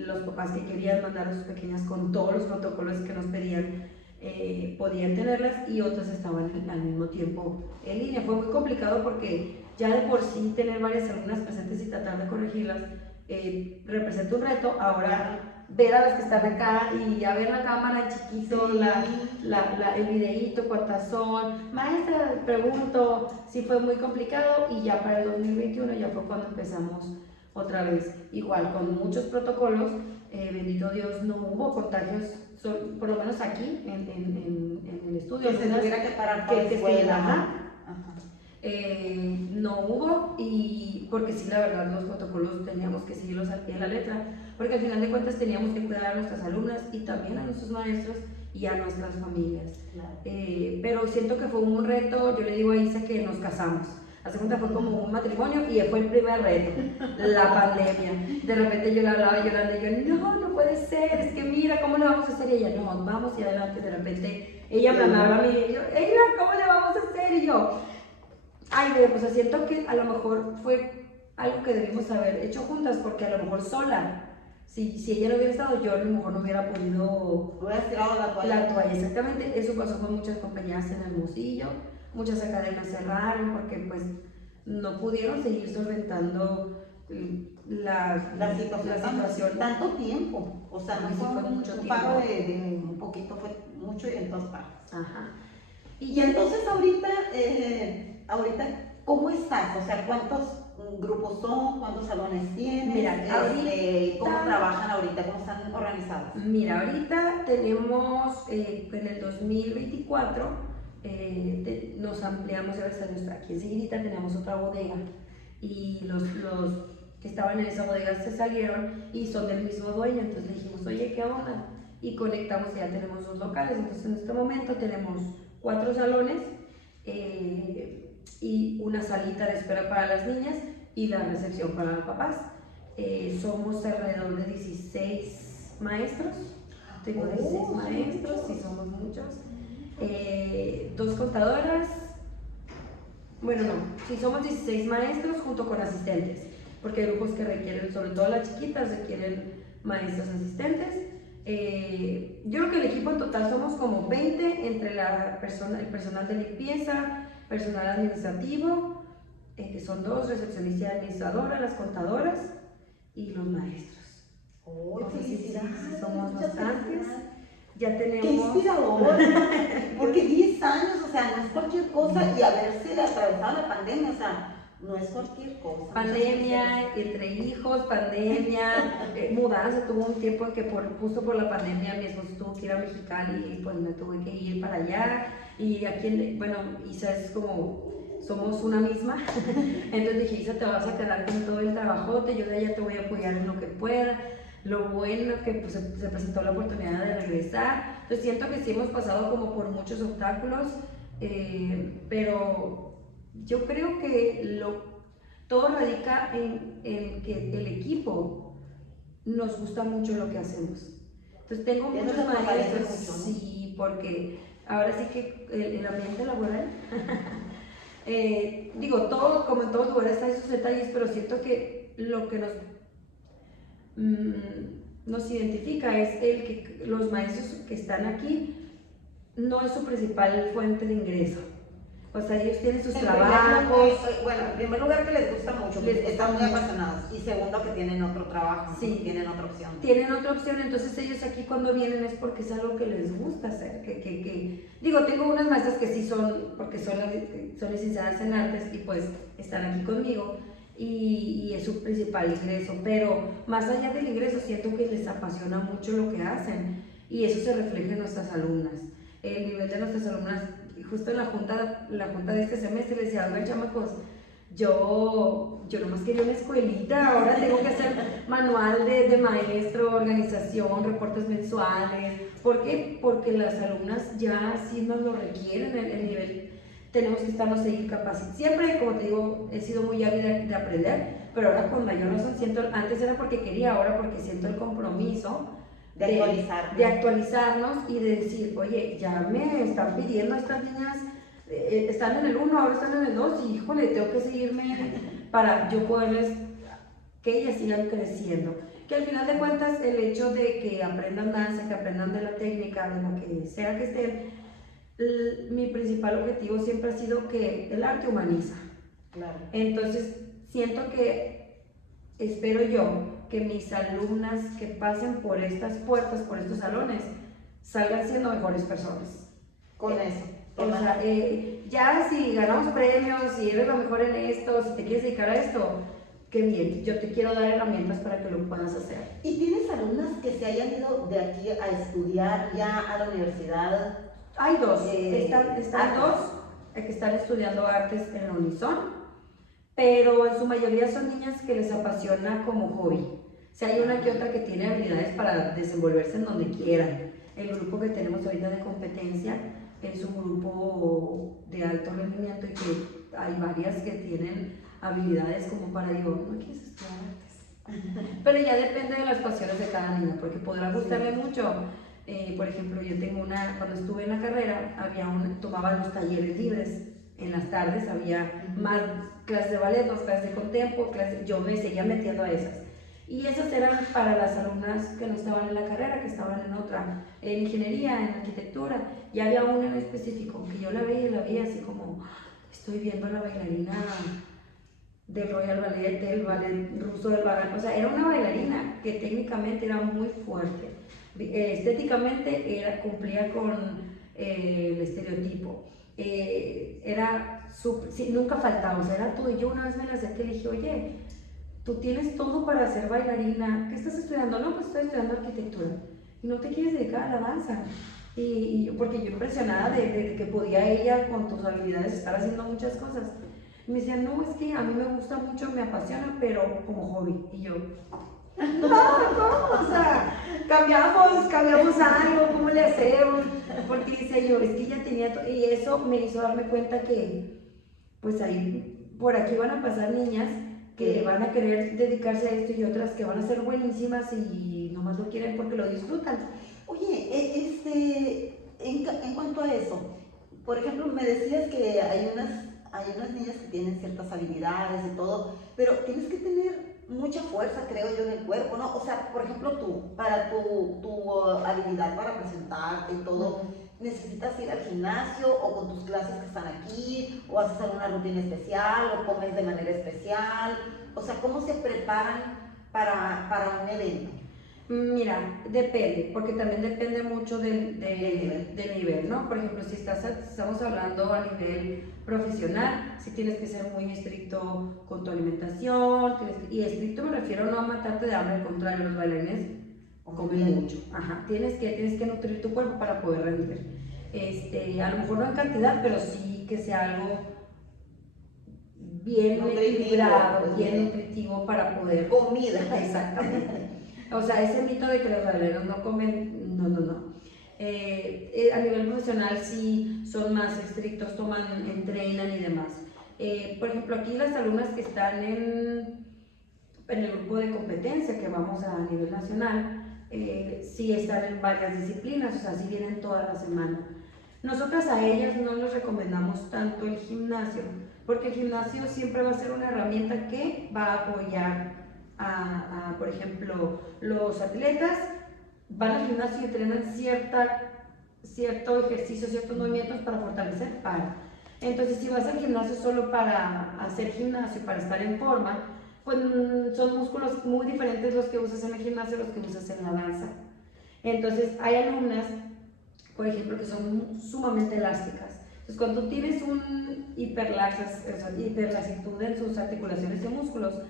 Los papás que querían mandar a sus pequeñas con todos los protocolos que nos pedían podían tenerlas y otras estaban al mismo tiempo en línea. Fue muy complicado porque ya de por sí tener varias alumnas presentes y tratar de corregirlas representa un reto. Ahora ver a las que están acá y ya ver la cámara chiquito, el videíto, cuántas son. Maestra, pregunto, sí fue muy complicado y ya para el 2021 ya fue cuando empezamos otra vez, igual con muchos protocolos, bendito Dios, no hubo contagios, por lo menos aquí en el estudio. Que se tuviera que parar por escuela. No hubo, y porque sí, la verdad, los protocolos teníamos que seguirlos al pie de la letra, porque al final de cuentas teníamos que cuidar a nuestras alumnas y también a nuestros maestros y a nuestras familias. Claro. Pero siento que fue un reto. Yo le digo a Isa que nos casamos. Hace cuenta fue como un matrimonio y fue el primer reto, la pandemia. De repente yo la hablaba llorando y yo, no puede ser, es que mira, ¿cómo le vamos a hacer? Y ella, no, vamos y adelante. De repente ella me hablaba a mí y yo, ella, ¿cómo le vamos a hacer? Y yo, ay, pues siento que a lo mejor fue algo que debimos haber hecho juntas, porque a lo mejor sola, si ella no hubiera estado, yo a lo mejor no hubiera podido... Hubiera tirado la toalla. La toalla, exactamente. Eso pasó con muchas compañías en Hermosillo. Muchas academias cerraron porque pues no pudieron seguir solventando la situación. Tanto tiempo, o sea, no fue mucho tiempo. Paro de un poquito, fue mucho y en todas partes. Ajá. Y entonces ahorita, ¿cómo estás? O sea, ¿cuántos grupos son? ¿Cuántos salones tienes? Mira, ahorita, ¿cómo trabajan ahorita? ¿Cómo están organizados? Mira, ahorita tenemos en el 2024 nos ampliamos, ya ves, aquí enseguida tenemos otra bodega y los que estaban en esa bodega se salieron y son del mismo dueño. Entonces le dijimos, oye, ¿qué onda? Y conectamos, ya tenemos 2 locales. Entonces en este momento tenemos 4 salones y una salita de espera para las niñas y la recepción para los papás. Somos alrededor de 16 maestros. Tengo 16 maestros, sí, somos muchos. 2 contadoras, bueno, no, sí, somos 16 maestros junto con asistentes, porque hay grupos que requieren, sobre todo las chiquitas, requieren maestros asistentes. Yo creo que el equipo en total somos como 20 entre el personal de limpieza, personal administrativo, que son 2, recepcionista y administradora, las contadoras y los maestros. Sí, somos bastantes. Ya tenemos... ¡Qué inspirador! Porque 10 años, o sea, no es cualquier cosa, y haberse atravesado la pandemia, o sea, no es cualquier cosa. Pandemia, entre hijos, pandemia, mudanza. Tuvo un tiempo en que justo por la pandemia mi esposo tuvo que ir a Mexicali y pues me tuve que ir para allá. Y aquí, bueno, Isa es como, somos una misma. Entonces dije, Isa, te vas a quedar con todo el trabajote, yo de allá te voy a apoyar en lo que pueda. Lo bueno que pues, se presentó la oportunidad de regresar. Entonces siento que sí hemos pasado como por muchos obstáculos, pero yo creo que todo radica en que el equipo nos gusta mucho lo que hacemos. Entonces tengo muchos maestros, sí, porque ahora sí que el ambiente laboral, digo, todo, como en todos lugares está esos detalles, pero siento que lo que nos identifica es el que los maestros que están aquí no es su principal fuente de ingreso. O sea, ellos tienen sus En trabajos. bueno, en primer lugar que les gusta mucho, están muy apasionados. Y segundo que tienen otro trabajo, Sí, tienen otra opción. Tienen otra opción, entonces ellos aquí cuando vienen es porque es algo que les gusta hacer. Digo, tengo unas maestras que sí son, porque son licenciadas en artes y pues están aquí conmigo y es su principal ingreso, pero más allá del ingreso siento que les apasiona mucho lo que hacen y eso se refleja en nuestras alumnas. El nivel de nuestras alumnas, justo en la junta de este semestre les decía, oigan chamacos, yo nomás quería una escuelita, ahora tengo que hacer manual de maestro, organización, reportes mensuales. ¿Por qué? Porque las alumnas ya sí nos lo requieren, el nivel, tenemos que estarnos seguir capacitando. Siempre, como te digo, he sido muy ávida de aprender, pero ahora con mayor razón siento, antes era porque quería, ahora porque siento el compromiso de actualizarnos y de decir, oye, ya me están pidiendo estas niñas, están en el 1, ahora están en el 2 y híjole, tengo que seguirme para yo poderles, que ellas sigan creciendo. Que al final de cuentas el hecho de que aprendan danza, que aprendan de la técnica, de lo que sea que estén, mi principal objetivo siempre ha sido que el arte humaniza. Claro. Entonces siento que, espero yo, que mis alumnas que pasen por estas puertas, por estos salones, salgan siendo mejores personas. Con eso. O sea, ya si ganamos premios, si eres la mejor en esto, si te quieres dedicar a esto, qué bien, yo te quiero dar herramientas para que lo puedas hacer. ¿Y tienes alumnas que se hayan ido de aquí a estudiar ya a la universidad? Hay dos, están dos que están estudiando artes en la Unison, pero en su mayoría son niñas que les apasiona como hobby. O sea, hay una que otra que tiene habilidades para desenvolverse en donde quieran. El grupo que tenemos ahorita de competencia es un grupo de alto rendimiento y que hay varias que tienen habilidades como para, digo, no quieres estudiar artes. Pero ya depende de las pasiones de cada niña, porque podrá gustarle mucho. Por ejemplo, yo tengo cuando estuve en la carrera, tomaba los talleres libres. En las tardes había más clases de ballet, más clases de contempo, yo me seguía metiendo a esas. Y esas eran para las alumnas que no estaban en la carrera, que estaban en otra, en ingeniería, en arquitectura. Y había una en específico que yo la veía así como, estoy viendo a la bailarina del Royal Ballet, del ballet ruso del Bagan. O sea, era una bailarina que técnicamente era muy fuerte. Estéticamente cumplía con el estereotipo. Nunca faltaba, o sea, era todo. Y yo una vez me la acerqué y le dije, oye, tú tienes todo para ser bailarina, ¿qué estás estudiando? No, pues estoy estudiando arquitectura. ¿Y no te quieres dedicar a la danza? Porque yo impresionada de que podía ella con tus habilidades estar haciendo muchas cosas. Y me decía, no, es que a mí me gusta mucho, me apasiona, pero como hobby. Y yo, no, o sea, cambiamos algo, ¿cómo le hacemos? Porque dice yo, es que ella tenía y eso me hizo darme cuenta que, pues ahí, por aquí van a pasar niñas que van a querer dedicarse a esto y otras que van a ser buenísimas y nomás lo quieren porque lo disfrutan. Oye, en cuanto a eso, por ejemplo, me decías que hay unas niñas que tienen ciertas habilidades y todo, pero tienes que tener mucha fuerza, creo yo, en el cuerpo, ¿no? O sea, por ejemplo, tú, para tu habilidad para presentarte y todo, ¿necesitas ir al gimnasio o con tus clases que están aquí, o haces alguna rutina especial, o comes de manera especial? O sea, ¿cómo se preparan para un evento? Mira, depende, porque también depende mucho del nivel, ¿no? Por ejemplo, si estamos hablando a nivel profesional, si tienes que ser muy estricto con tu alimentación, y estricto me refiero no a matarte de hambre, al contrario, los bailarines comen mucho. Ajá, tienes que nutrir tu cuerpo para poder rendir. A lo mejor no en cantidad, pero sí que sea algo bien equilibrado, bien nutritivo para poder... Comida. Exactamente. O sea, ese mito de que los bailarines no comen, no. A nivel profesional sí son más estrictos, entrenan y demás. Por ejemplo, aquí las alumnas que están en el grupo de competencia que vamos a nivel nacional, sí están en varias disciplinas, o sea, sí vienen toda la semana. Nosotras a ellas no les recomendamos tanto el gimnasio, porque el gimnasio siempre va a ser una herramienta que va a apoyar por ejemplo, los atletas van al gimnasio y entrenan cierto ejercicio, ciertos movimientos para fortalecer, Entonces, si vas al gimnasio solo para hacer gimnasio, para estar en forma, pues son músculos muy diferentes los que usas en el gimnasio a los que usas en la danza. Entonces, hay alumnas, por ejemplo, que son sumamente elásticas. Entonces, cuando tienes un hiperlaxitud en sus articulaciones y músculos,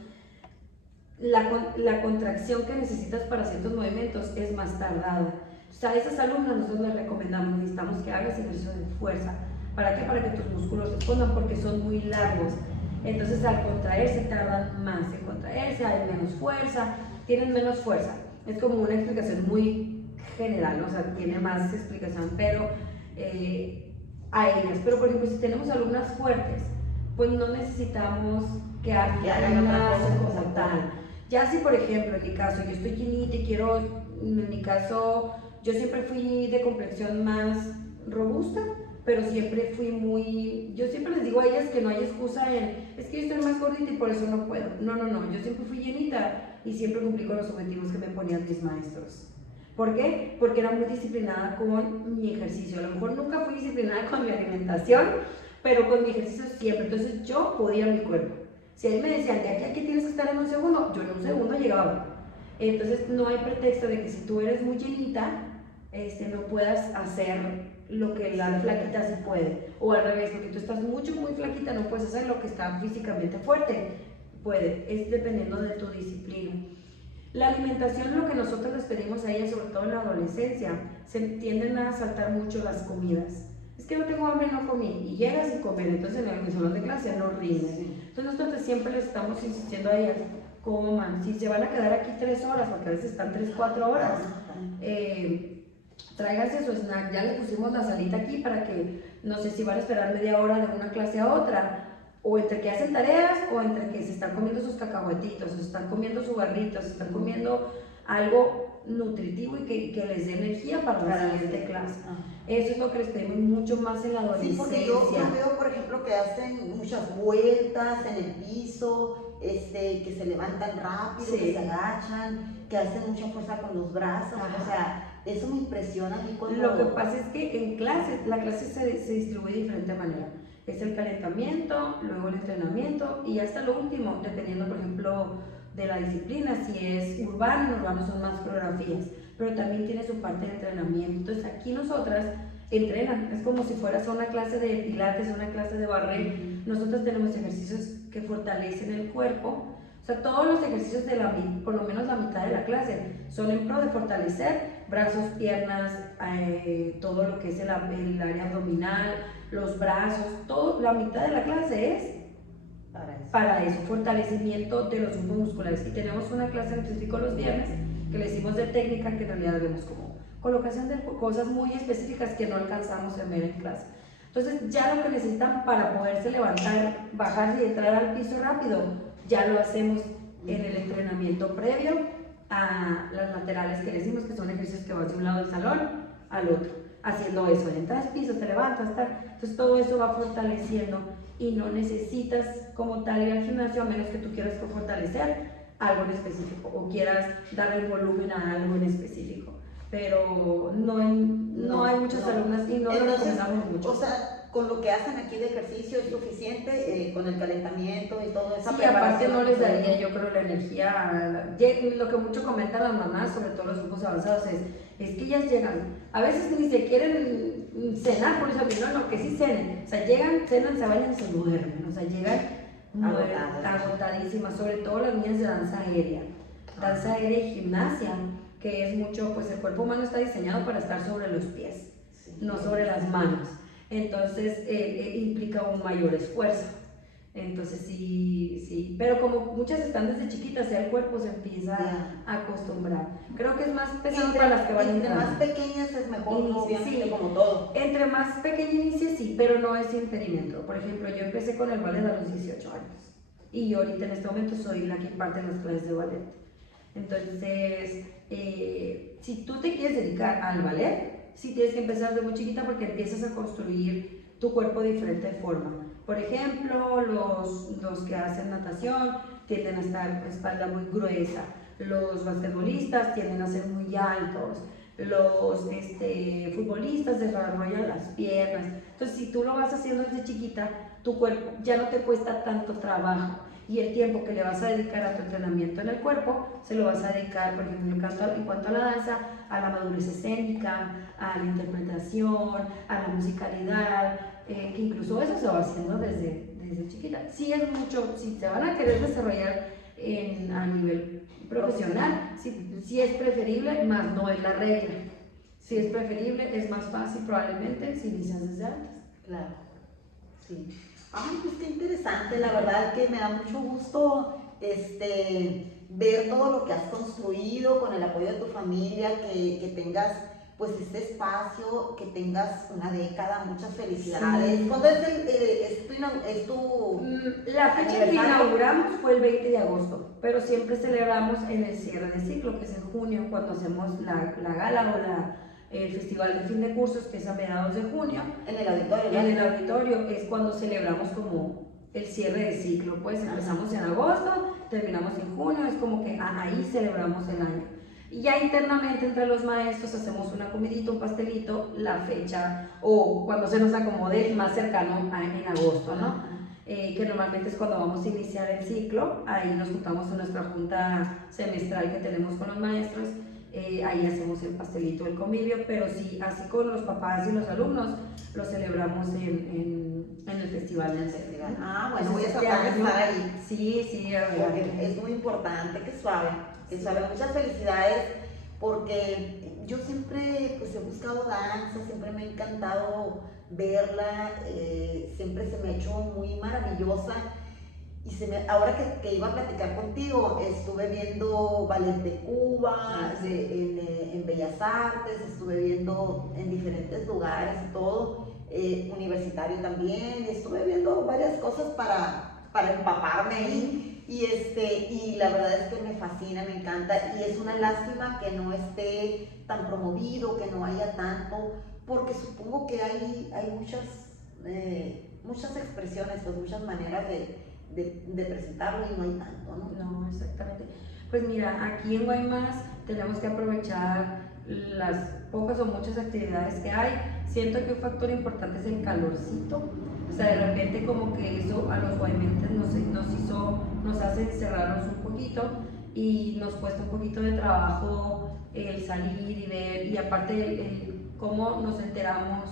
la contracción que necesitas para ciertos movimientos es más tardada. O sea, a esas alumnas nosotros les recomendamos, necesitamos que hagas ejercicio de fuerza. ¿Para qué? Para que tus músculos respondan, porque son muy largos. Entonces, al contraerse tardan más en contraerse, hay menos fuerza, tienen menos fuerza. Es como una explicación muy general, ¿no? O sea, tiene más explicación, pero a ellas. Pero, por ejemplo, si tenemos alumnas fuertes, pues no necesitamos que hagan otra cosa como tal. Ya si, por ejemplo, en mi caso, yo estoy llenita y quiero, en mi caso, yo siempre fui de complexión más robusta, pero siempre fui muy, yo siempre les digo a ellas que no hay excusa en, es que yo estoy más gordita y por eso no puedo. No, yo siempre fui llenita y siempre cumplí con los objetivos que me ponían mis maestros. ¿Por qué? Porque era muy disciplinada con mi ejercicio. A lo mejor nunca fui disciplinada con mi alimentación, pero con mi ejercicio siempre. Entonces yo podía mi cuerpo. Si a mí me decían, de aquí a aquí tienes que estar en un segundo, yo en un segundo llegaba. Entonces no hay pretexto de que si tú eres muy llenita, no puedas hacer lo que la flaquita sí puede. O al revés, porque tú estás muy flaquita, no puedes hacer lo que está físicamente fuerte. Puede, es dependiendo de tu disciplina. La alimentación, lo que nosotros les pedimos a ellas, sobre todo en la adolescencia, se tienden a saltar mucho las comidas. Es que no tengo hambre, no comí, y llegas sin comer, entonces en el salón de clase no rinden. Entonces nosotros siempre les estamos insistiendo a ellas, coman, si se van a quedar aquí 3 horas, porque a veces están 3, 4 horas, tráiganse su snack, ya les pusimos la salita aquí para que, no sé si van a esperar media hora de una clase a otra, o entre que hacen tareas, o entre que se están comiendo sus cacahuetitos, o se están comiendo su barrito, se están comiendo algo nutritivo y que les dé energía para la siguiente clase. Eso es lo que les pedimos mucho más en la adolescencia. Sí, porque yo veo, por ejemplo, que hacen muchas vueltas en el piso, que se levantan rápido, que se agachan, que hacen mucha fuerza con los brazos. O sea, eso me impresiona a mí cuando... Lo que pasa es que en clase, la clase se distribuye de diferente manera. Es el calentamiento, luego el entrenamiento y hasta lo último, dependiendo, por ejemplo, de la disciplina, si es urbano, en urbano son más coreografías, pero también tiene su parte de entrenamiento. Entonces aquí nosotras entrenan, es como si fueras a una clase de pilates, una clase de barre. Nosotros tenemos ejercicios que fortalecen el cuerpo. O sea, todos los ejercicios por lo menos la mitad de la clase son en pro de fortalecer brazos, piernas, todo lo que es el área abdominal, los brazos, todo, la mitad de la clase es para eso, fortalecimiento de los grupos musculares. Y tenemos una clase en específico los viernes que le hicimos de técnica, que en realidad vemos como colocación de cosas muy específicas que no alcanzamos a ver en clase. Entonces ya lo que necesitan para poderse levantar, bajar y entrar al piso rápido, ya lo hacemos en el entrenamiento previo a las laterales que decimos, que son ejercicios que vas de un lado del salón al otro, haciendo eso, entras al piso, te levantas, tal. Entonces todo eso va fortaleciendo y no necesitas como tal ir al gimnasio a menos que tú quieras fortalecer algo en específico o quieras darle volumen a algo en específico, pero no hay muchas alumnas y no lo recomendamos mucho. O sea, con lo que hacen aquí de ejercicio es suficiente, con el calentamiento y todo eso. Sí, aparte no les daría, yo creo, la energía. Lo que mucho comentan las mamás, sobre todo los grupos avanzados, es que ellas llegan, a veces ni se quieren cenar, por eso no, que sí cenen. O sea, llegan, cenan, se bañan y se duermen. O sea, llegan agotadísimas, sobre todo las niñas de danza aérea. Danza aérea y gimnasia, que es mucho, pues el cuerpo humano está diseñado para estar sobre los pies, no sobre las manos. Entonces implica un mayor esfuerzo. Entonces sí, pero como muchas están desde chiquitas, ya el cuerpo se empieza a acostumbrar. Creo que es más pesado para las que van entre más pequeñas es mejor, obviamente, sí, como todo. Entre más pequeña inicie, sí, pero no es impedimento. Por ejemplo, yo empecé con el ballet a los 18 años y ahorita en este momento soy la que imparte las clases de ballet. Entonces, si tú te quieres dedicar al ballet, sí tienes que empezar de muy chiquita porque empiezas a construir tu cuerpo de diferente forma. Por ejemplo, los que hacen natación tienden a estar espalda muy gruesa, los basquetbolistas tienden a ser muy altos, los futbolistas desarrollan las piernas. Entonces, si tú lo vas haciendo desde chiquita, tu cuerpo ya no te cuesta tanto trabajo y el tiempo que le vas a dedicar a tu entrenamiento en el cuerpo, se lo vas a dedicar, por ejemplo, en cuanto a la danza, a la madurez escénica, a la interpretación, a la musicalidad, que incluso eso se va haciendo desde chiquita. Sí es mucho, si te van a querer desarrollar a nivel profesional, sí es preferible, más no es la regla. Si es preferible, es más fácil probablemente si inicias desde antes. Claro, sí. Ay, pues qué interesante, la verdad que me da mucho gusto ver todo lo que has construido con el apoyo de tu familia, que tengas pues este espacio, que tengas una década, muchas felicidades. Sí. ¿Cuándo es tu La fecha que aniversario? inauguramos fue el 20 de agosto, pero siempre celebramos en el cierre de ciclo, que es en junio, cuando hacemos la gala o el festival de fin de cursos, que es a mediados de junio. En el auditorio, ¿no? En el auditorio es cuando celebramos como el cierre de ciclo, pues empezamos en agosto, terminamos en junio, es como que ahí celebramos el año. Y ya internamente entre los maestros hacemos una comidita, un pastelito, la fecha o cuando se nos acomode más cercano en agosto, ¿no? Que normalmente es cuando vamos a iniciar el ciclo, ahí nos juntamos en nuestra junta semestral que tenemos con los maestros, ahí hacemos el pastelito, el convivio, pero sí, así con los papás y los alumnos, lo celebramos en el festival del festival. Ah, bueno, voy a tratar de estar ahí. Sí, a ver. Porque es muy importante, que suave. Muchas felicidades, porque yo siempre pues he buscado danza, siempre me ha encantado verla, siempre se me ha hecho muy maravillosa. Y ahora que iba a platicar contigo, estuve viendo Ballet de Cuba, en Bellas Artes, estuve viendo en diferentes lugares y todo, universitario también, estuve viendo varias cosas para empaparme ahí. Y la verdad es que me fascina, me encanta, y es una lástima que no esté tan promovido, que no haya tanto, porque supongo que hay muchas expresiones, pues muchas maneras de presentarlo y no hay tanto, ¿no? No, exactamente. Pues mira, aquí en Guaymas tenemos que aprovechar las pocas o muchas actividades que hay. Siento que un factor importante es el calorcito. O sea, de repente como que eso a los guaymenses nos hace encerrarnos un poquito y nos cuesta un poquito de trabajo el salir y ver, y aparte el cómo nos enteramos.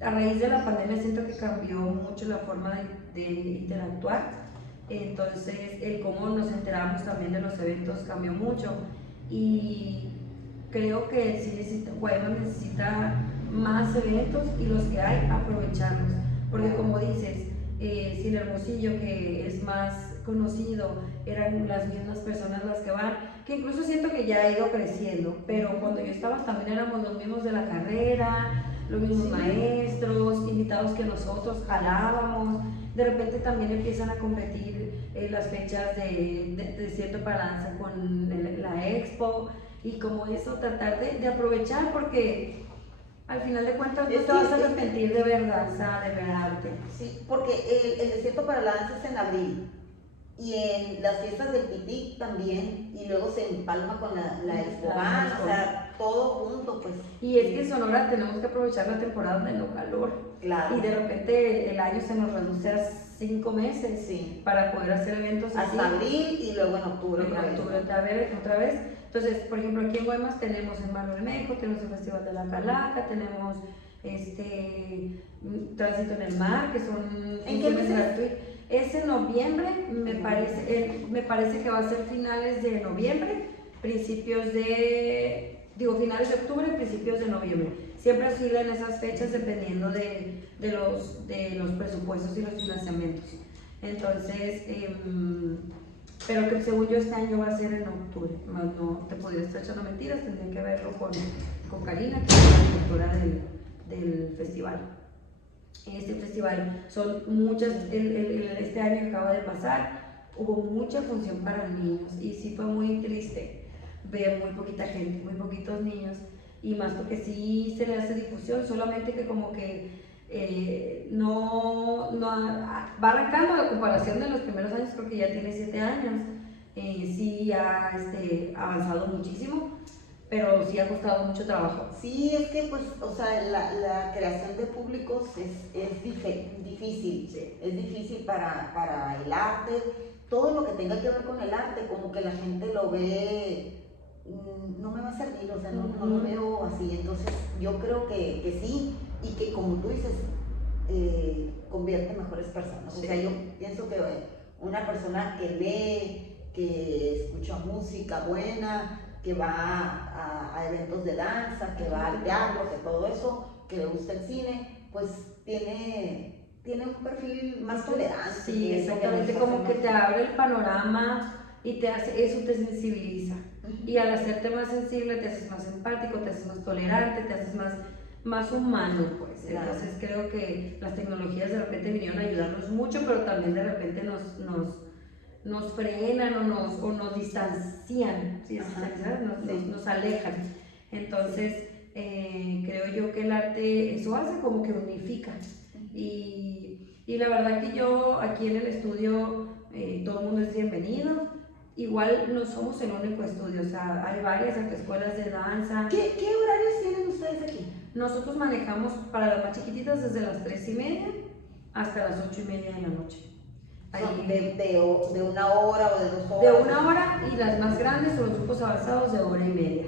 A raíz de la pandemia siento que cambió mucho la forma de interactuar, entonces el cómo nos enteramos también de los eventos cambió mucho, y creo que sí Guaymas necesita más eventos, y los que hay, aprovecharlos, porque como dices, si en Hermosillo, que es más conocido, eran las mismas personas las que van, que incluso siento que ya ha ido creciendo, pero cuando yo estaba también éramos los mismos de la carrera, los mismos maestros, invitados que nosotros jalábamos. De repente también empiezan a competir las fechas de cierto para danza con la expo, y como eso, tratar de aprovechar, porque al final de cuentas no te vas a arrepentir de ver danza, de ver arte. Sí, porque el desierto para la danza es en abril, y en las fiestas del Pitic también, y luego se empalma con la Expo Van, o sea, todo junto, pues. Y es que en Sonora tenemos que aprovechar la temporada de no calor. Claro. Y de repente el año se nos reduce a 5 meses, sí, para poder hacer eventos hasta así. Abril, y luego en octubre otra vez. Entonces, por ejemplo, aquí en Guaymas tenemos en Mar del México, tenemos el Festival de la Calaca, tenemos Tránsito en el Mar, que son ¿En qué mes gratuitos. Es en noviembre, me parece que va a ser finales de noviembre, finales de octubre, principios de noviembre. Siempre oscilan esas fechas dependiendo de los presupuestos y los financiamientos. Entonces, pero que según yo este año va a ser en octubre. No te podría estar echando mentiras, tendría que verlo con Karina, que es la directora del festival. Este festival son muchas, este año que acaba de pasar, hubo mucha función para niños, y sí fue muy triste ver muy poquita gente, muy poquitos niños, y más porque sí se le hace difusión, solamente que como que no va arrancando a comparación de los primeros años, porque ya tiene 7 años, sí ha avanzado muchísimo, pero sí ha costado mucho trabajo. Sí, es que pues, o sea, la creación de públicos es difícil, Sí. es difícil para el arte, todo lo que tenga que ver con el arte, como que la gente lo ve, no me va a servir, o sea, no lo veo así, entonces yo creo que sí, y que como tú dices, convierte en mejores personas, Sí. o sea, yo pienso que una persona que lee, que escucha música buena, que va a eventos de danza, que va al teatro, que todo eso, que le gusta el cine, pues tiene un perfil más tolerante. Sí, exactamente, como que te abre el panorama y te hace, eso te sensibiliza. Y al hacerte más sensible te haces más empático, te haces más tolerante, te haces más humano, pues. Claro. Entonces creo que las tecnologías de repente vinieron a ayudarnos mucho, pero también de repente nos frenan o nos distancian, ¿sí? Nos alejan. Entonces, creo yo que el arte eso hace como que unifica. Y la verdad que yo aquí en el estudio, todo el mundo es bienvenido. Igual no somos el único estudio, o sea, hay varias escuelas de danza. ¿Qué horarios tienen ustedes aquí? Nosotros manejamos para las más chiquititas desde las 3:30 hasta las 8:30 de la noche. Son de 1 hora o de 2 horas. De 1 hora, y las más grandes son los grupos avanzados de 1:30.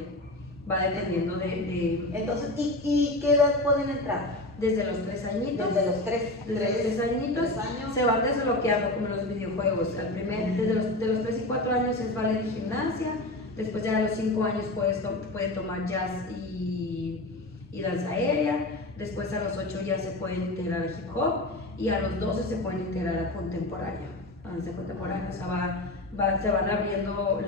Va dependiendo de... Entonces, ¿y qué edad pueden entrar? Desde los 3 añitos. Desde los 3 añitos 3 años. se van desbloqueando como los videojuegos. De los 3 y 4 años es ballet y gimnasia. Después ya a los 5 años pueden tomar jazz y danza aérea. Después a los 8 ya se pueden integrar a hip hop. Y a los 12 se pueden integrar a contemporáneo. A danza contemporánea, o sea, se van abriendo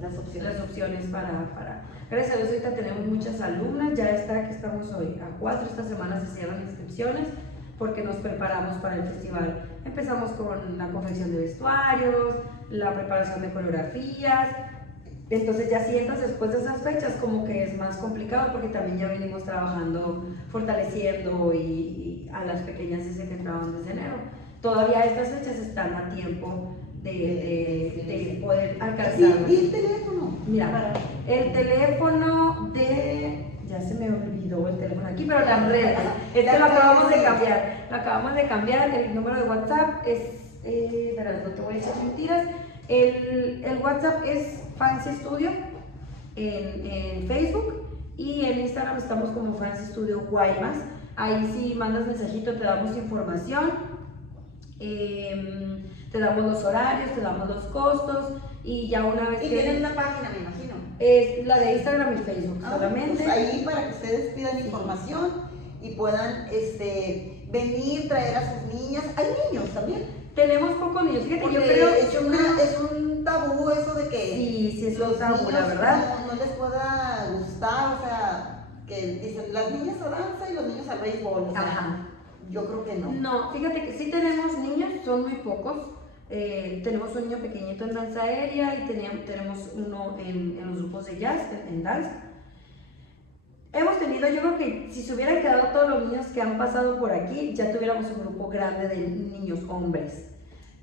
las opciones para... Gracias a Dios ahorita tenemos muchas alumnas, ya está que estamos hoy a 4, esta semana se cierran inscripciones porque nos preparamos para el festival. Empezamos con la confección de vestuarios, la preparación de coreografías, entonces ya si entras después de esas fechas como que es más complicado porque también ya venimos trabajando, fortaleciendo y a las pequeñas desde que entraban desde enero. Todavía estas fechas están a tiempo de poder alcanzarlas. ¿Y el teléfono? Mira, el teléfono ya se me olvidó el teléfono aquí, pero las redes, lo acabamos de cambiar, el número de WhatsApp es, no te voy a echar mentiras, el WhatsApp es Fancy Studio en Facebook, y en Instagram estamos como Fancy Studio Guaymas. Ahí si mandas mensajito te damos información, te damos los horarios, te damos los costos, y ya una vez y que... tienen una página, me imagino. Es la de Instagram y Facebook solamente. Pues ahí para que ustedes pidan información y puedan venir, traer a sus niñas. Hay niños también. Tenemos pocos niños, fíjate, Porque yo creo es un tabú eso de que sí es los un tabú, niños la verdad. no les pueda gustar, o sea, que dicen las niñas a danza y los niños al béisbol, o sea, Ajá. Yo creo que no. No, fíjate que sí tenemos niños, son muy pocos. Tenemos un niño pequeñito en danza aérea y tenemos uno en los grupos de jazz, en danza. Hemos tenido, yo creo que si se hubieran quedado todos los niños que han pasado por aquí, ya tuviéramos un grupo grande de niños hombres.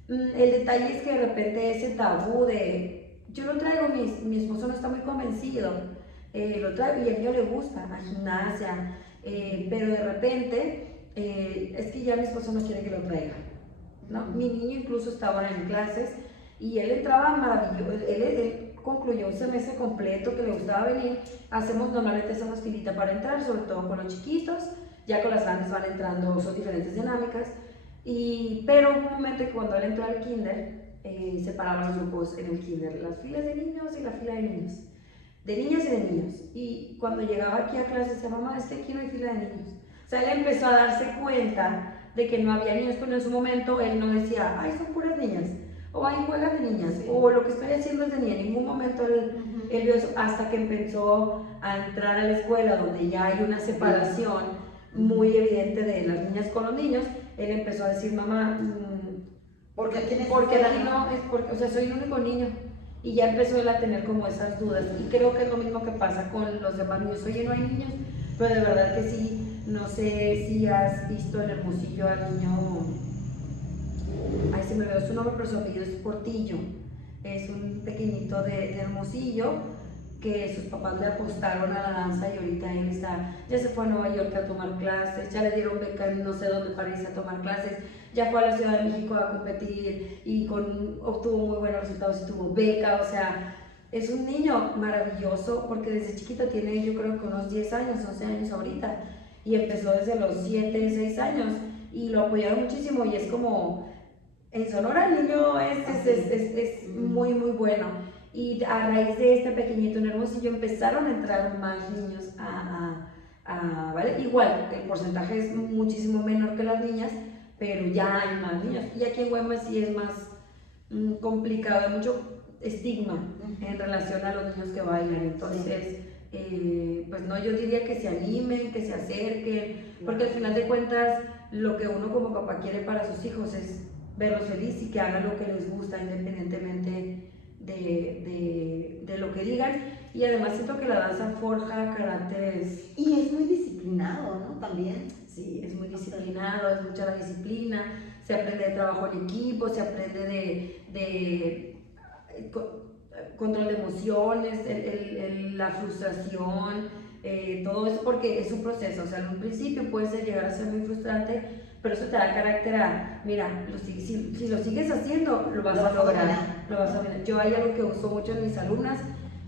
El detalle es que de repente ese tabú de, yo lo traigo, mi esposo no está muy convencido, lo traigo y a niño le gusta, la gimnasia, pero de repente es que ya mi esposo no quiere que lo traiga, ¿no? Mi niño incluso estaba en clases y él entraba maravilloso, él concluyó un semestre completo que le gustaba venir. Normalmente hacemos filita para entrar, sobre todo con los chiquitos, ya con las grandes van entrando, son diferentes dinámicas, pero hubo un momento que cuando él entró al kinder, separaban los grupos en el kinder, las filas de niños y la fila de niños, de niñas y de niños, y cuando llegaba aquí a clase decía, mamá, aquí no hay fila de niños. O sea, él empezó a darse cuenta de que no había niños, pero en su momento él no decía, ay, son puras niñas, o hay juegas de niñas, sí, o lo que estoy haciendo es de niña. En ningún momento él vio eso, hasta que empezó a entrar a la escuela donde ya hay una separación muy evidente de las niñas con los niños. Él empezó a decir, mamá, porque Dani no, es porque, o sea, soy el único niño. Y ya empezó él a tener como esas dudas, y creo que es lo mismo que pasa con los demás niños. Oye, no hay niños, pero de verdad que sí. No sé si has visto en Hermosillo al niño, ay, se me olvidó su nombre, pero su apellido es Portillo, es un pequeñito de Hermosillo, que sus papás le apostaron a la danza y ahorita él ya se fue a Nueva York a tomar clases, ya le dieron beca en no sé dónde para irse a tomar clases, ya fue a la Ciudad de México a competir y obtuvo muy buenos resultados y tuvo beca, o sea, es un niño maravilloso porque desde chiquito tiene yo creo que unos 10 años, 11 años ahorita y empezó desde los 7, 6 años y lo apoyaron muchísimo y es como, en Sonora el niño es muy muy bueno. Y a raíz de este pequeñito en Hermosillo empezaron a entrar más niños ¿vale? Igual, el porcentaje es muchísimo menor que las niñas, pero ya hay más niños. Y aquí en Guaymas sí es más complicado, hay mucho estigma en relación a los niños que bailan. Entonces, pues no, yo diría que se animen, que se acerquen, porque al final de cuentas lo que uno como papá quiere para sus hijos es verlos felices y que hagan lo que les gusta independientemente de lo que digan, y además siento que la danza forja caracteres. Y es muy disciplinado, ¿no? También. Sí, es muy disciplinado, es mucha la disciplina, se aprende de trabajo en equipo, se aprende de control de emociones, la frustración, todo eso porque es un proceso, o sea, en un principio puede llegar a ser muy frustrante, pero eso te da carácter a, mira, si lo sigues haciendo, lo vas a lograr, lo vas a ver. Yo hay algo que uso mucho en mis alumnas,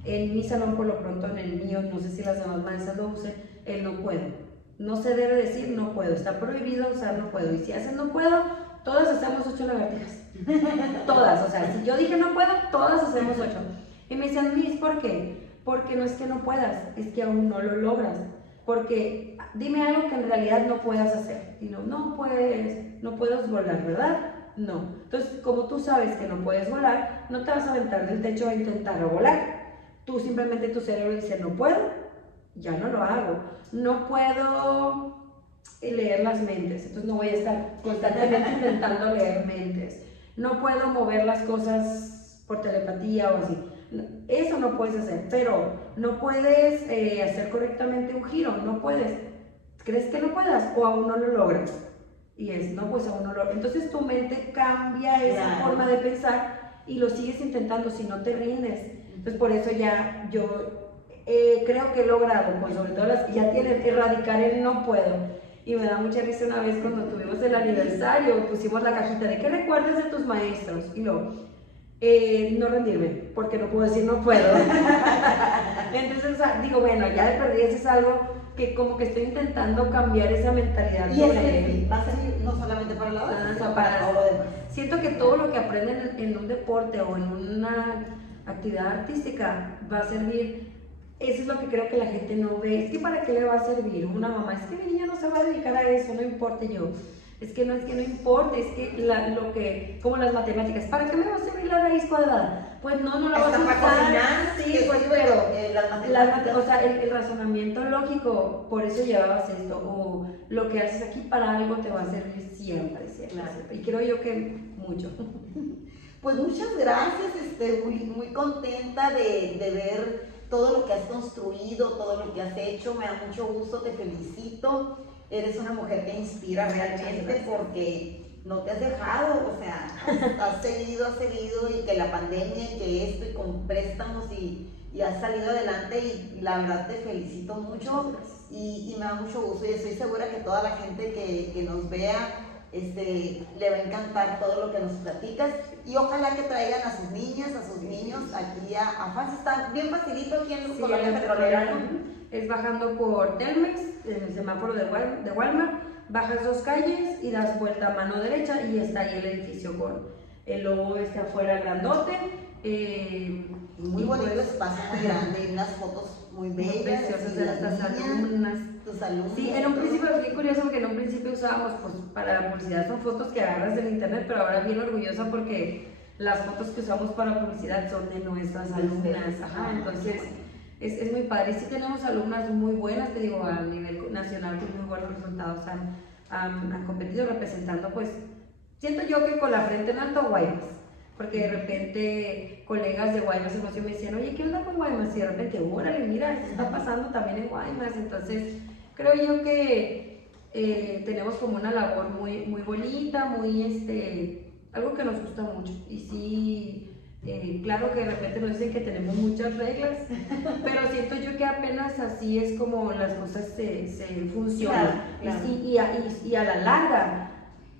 en mi salón por lo pronto, en el mío, no sé si las demás maestras lo usen, el no puedo. No se debe decir no puedo, está prohibido usar no puedo, y si hacen no puedo, todas hacemos 8 lagartijas, todas, o sea, si yo dije no puedo, todas hacemos 8. Y me dicen, Miss, ¿por qué? Porque no es que no puedas, es que aún no lo logras. Porque dime algo que en realidad no puedas hacer. Y no puedes volar, ¿verdad? No. Entonces, como tú sabes que no puedes volar, no te vas a aventar del techo a intentar volar. Tú simplemente tu cerebro dice, no puedo, ya no lo hago. No puedo leer las mentes, entonces no voy a estar constantemente intentando leer mentes. No puedo mover las cosas por telepatía o así. Eso no puedes hacer, pero no puedes hacer correctamente un giro, no puedes. ¿Crees que no puedas o aún no lo logras? Y no, pues aún no lo logras. Entonces tu mente cambia esa forma de pensar y lo sigues intentando si no te rindes. Entonces por eso ya yo creo que he logrado, pues sobre todo las que ya tienen, erradicar el no puedo. Y me da mucha risa una vez cuando tuvimos el aniversario, pusimos la cajita de ¿qué recuerdas de tus maestros? Y luego, no rendirme, porque no puedo decir no puedo. Entonces, o sea, digo, bueno, ya de perdida eso es algo que como que estoy intentando cambiar esa mentalidad. Y es va a servir no solamente para la danza, para todo lo demás. Siento que todo lo que aprenden en un deporte o en una actividad artística va a servir. Eso es lo que creo que la gente no ve. Es que ¿para qué le va a servir una mamá? Es que mi niña no se va a dedicar a eso, no importa yo. Es que no importa, es que como las matemáticas, ¿para qué me va a servir la raíz cuadrada? Pues no la vas a usar. Sí, pues, pero o sea, el razonamiento lógico, por eso llevabas esto, o lo que haces aquí para algo te va a servir siempre, siempre. Claro. Y creo yo que mucho. Pues muchas gracias, muy contenta de ver todo lo que has construido, todo lo que has hecho, me da mucho gusto, te felicito. Eres una mujer que inspira realmente porque no te has dejado, o sea, has seguido y que la pandemia y que esto y con préstamos y has salido adelante y la verdad te felicito mucho y me da mucho gusto y estoy segura que toda la gente que nos vea le va a encantar todo lo que nos platicas y ojalá que traigan a sus niñas, a sus niños aquí a FAS. Está bien facilito aquí en Colonia Petrolera, ¿no? Es bajando por Telmex, en el semáforo de Walmart, bajas 2 calles y das vuelta a mano derecha y está ahí el edificio con el logo afuera grandote. Muy bonito espacio, muy grande, y unas fotos muy bellas. Preciosas de nuestras alumnas. Tus alumnos. Sí, en un principio es bien curioso porque en un principio usábamos, pues para la publicidad son fotos que agarras del internet, pero ahora bien orgullosa porque las fotos que usamos para la publicidad son de nuestras alumnas. Ajá, entonces es muy padre. Sí tenemos alumnas muy buenas, te digo, a nivel nacional, con muy buenos resultados han competido representando, pues, siento yo que con la frente en alto Guaymas, porque de repente colegas de Guaymas me decían, oye, ¿qué onda con Guaymas? Y de repente, órale, mira, esto está pasando también en Guaymas. Entonces, creo yo que tenemos como una labor muy, muy bonita, muy, algo que nos gusta mucho. Y sí, Claro que de repente nos dicen que tenemos muchas reglas, pero siento yo que apenas así es como las cosas se funcionan. Claro, claro. Y a la larga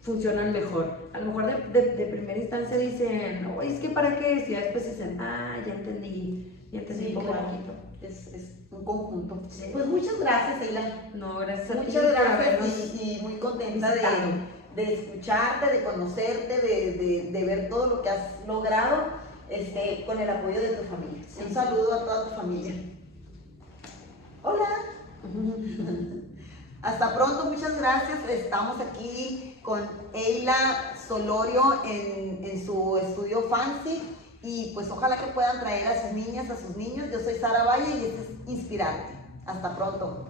funcionan mejor. A lo mejor de primera instancia dicen, no, es que para qué, y después dicen, ya entendí Sí, poco a claro. poquito. Es un conjunto. Sí. Pues muchas gracias, Eila. No, gracias a ti Muchas por gracias habernos y muy contenta visitado. de escucharte, de conocerte, de ver todo lo que has logrado con el apoyo de tu familia. Sí. Un saludo a toda tu familia. Hola. Hasta pronto, muchas gracias. Estamos aquí con Eila Solorio en su estudio Fancy y pues ojalá que puedan traer a sus niñas, a sus niños. Yo soy Sara Valle y este es Inspirarte. Hasta pronto.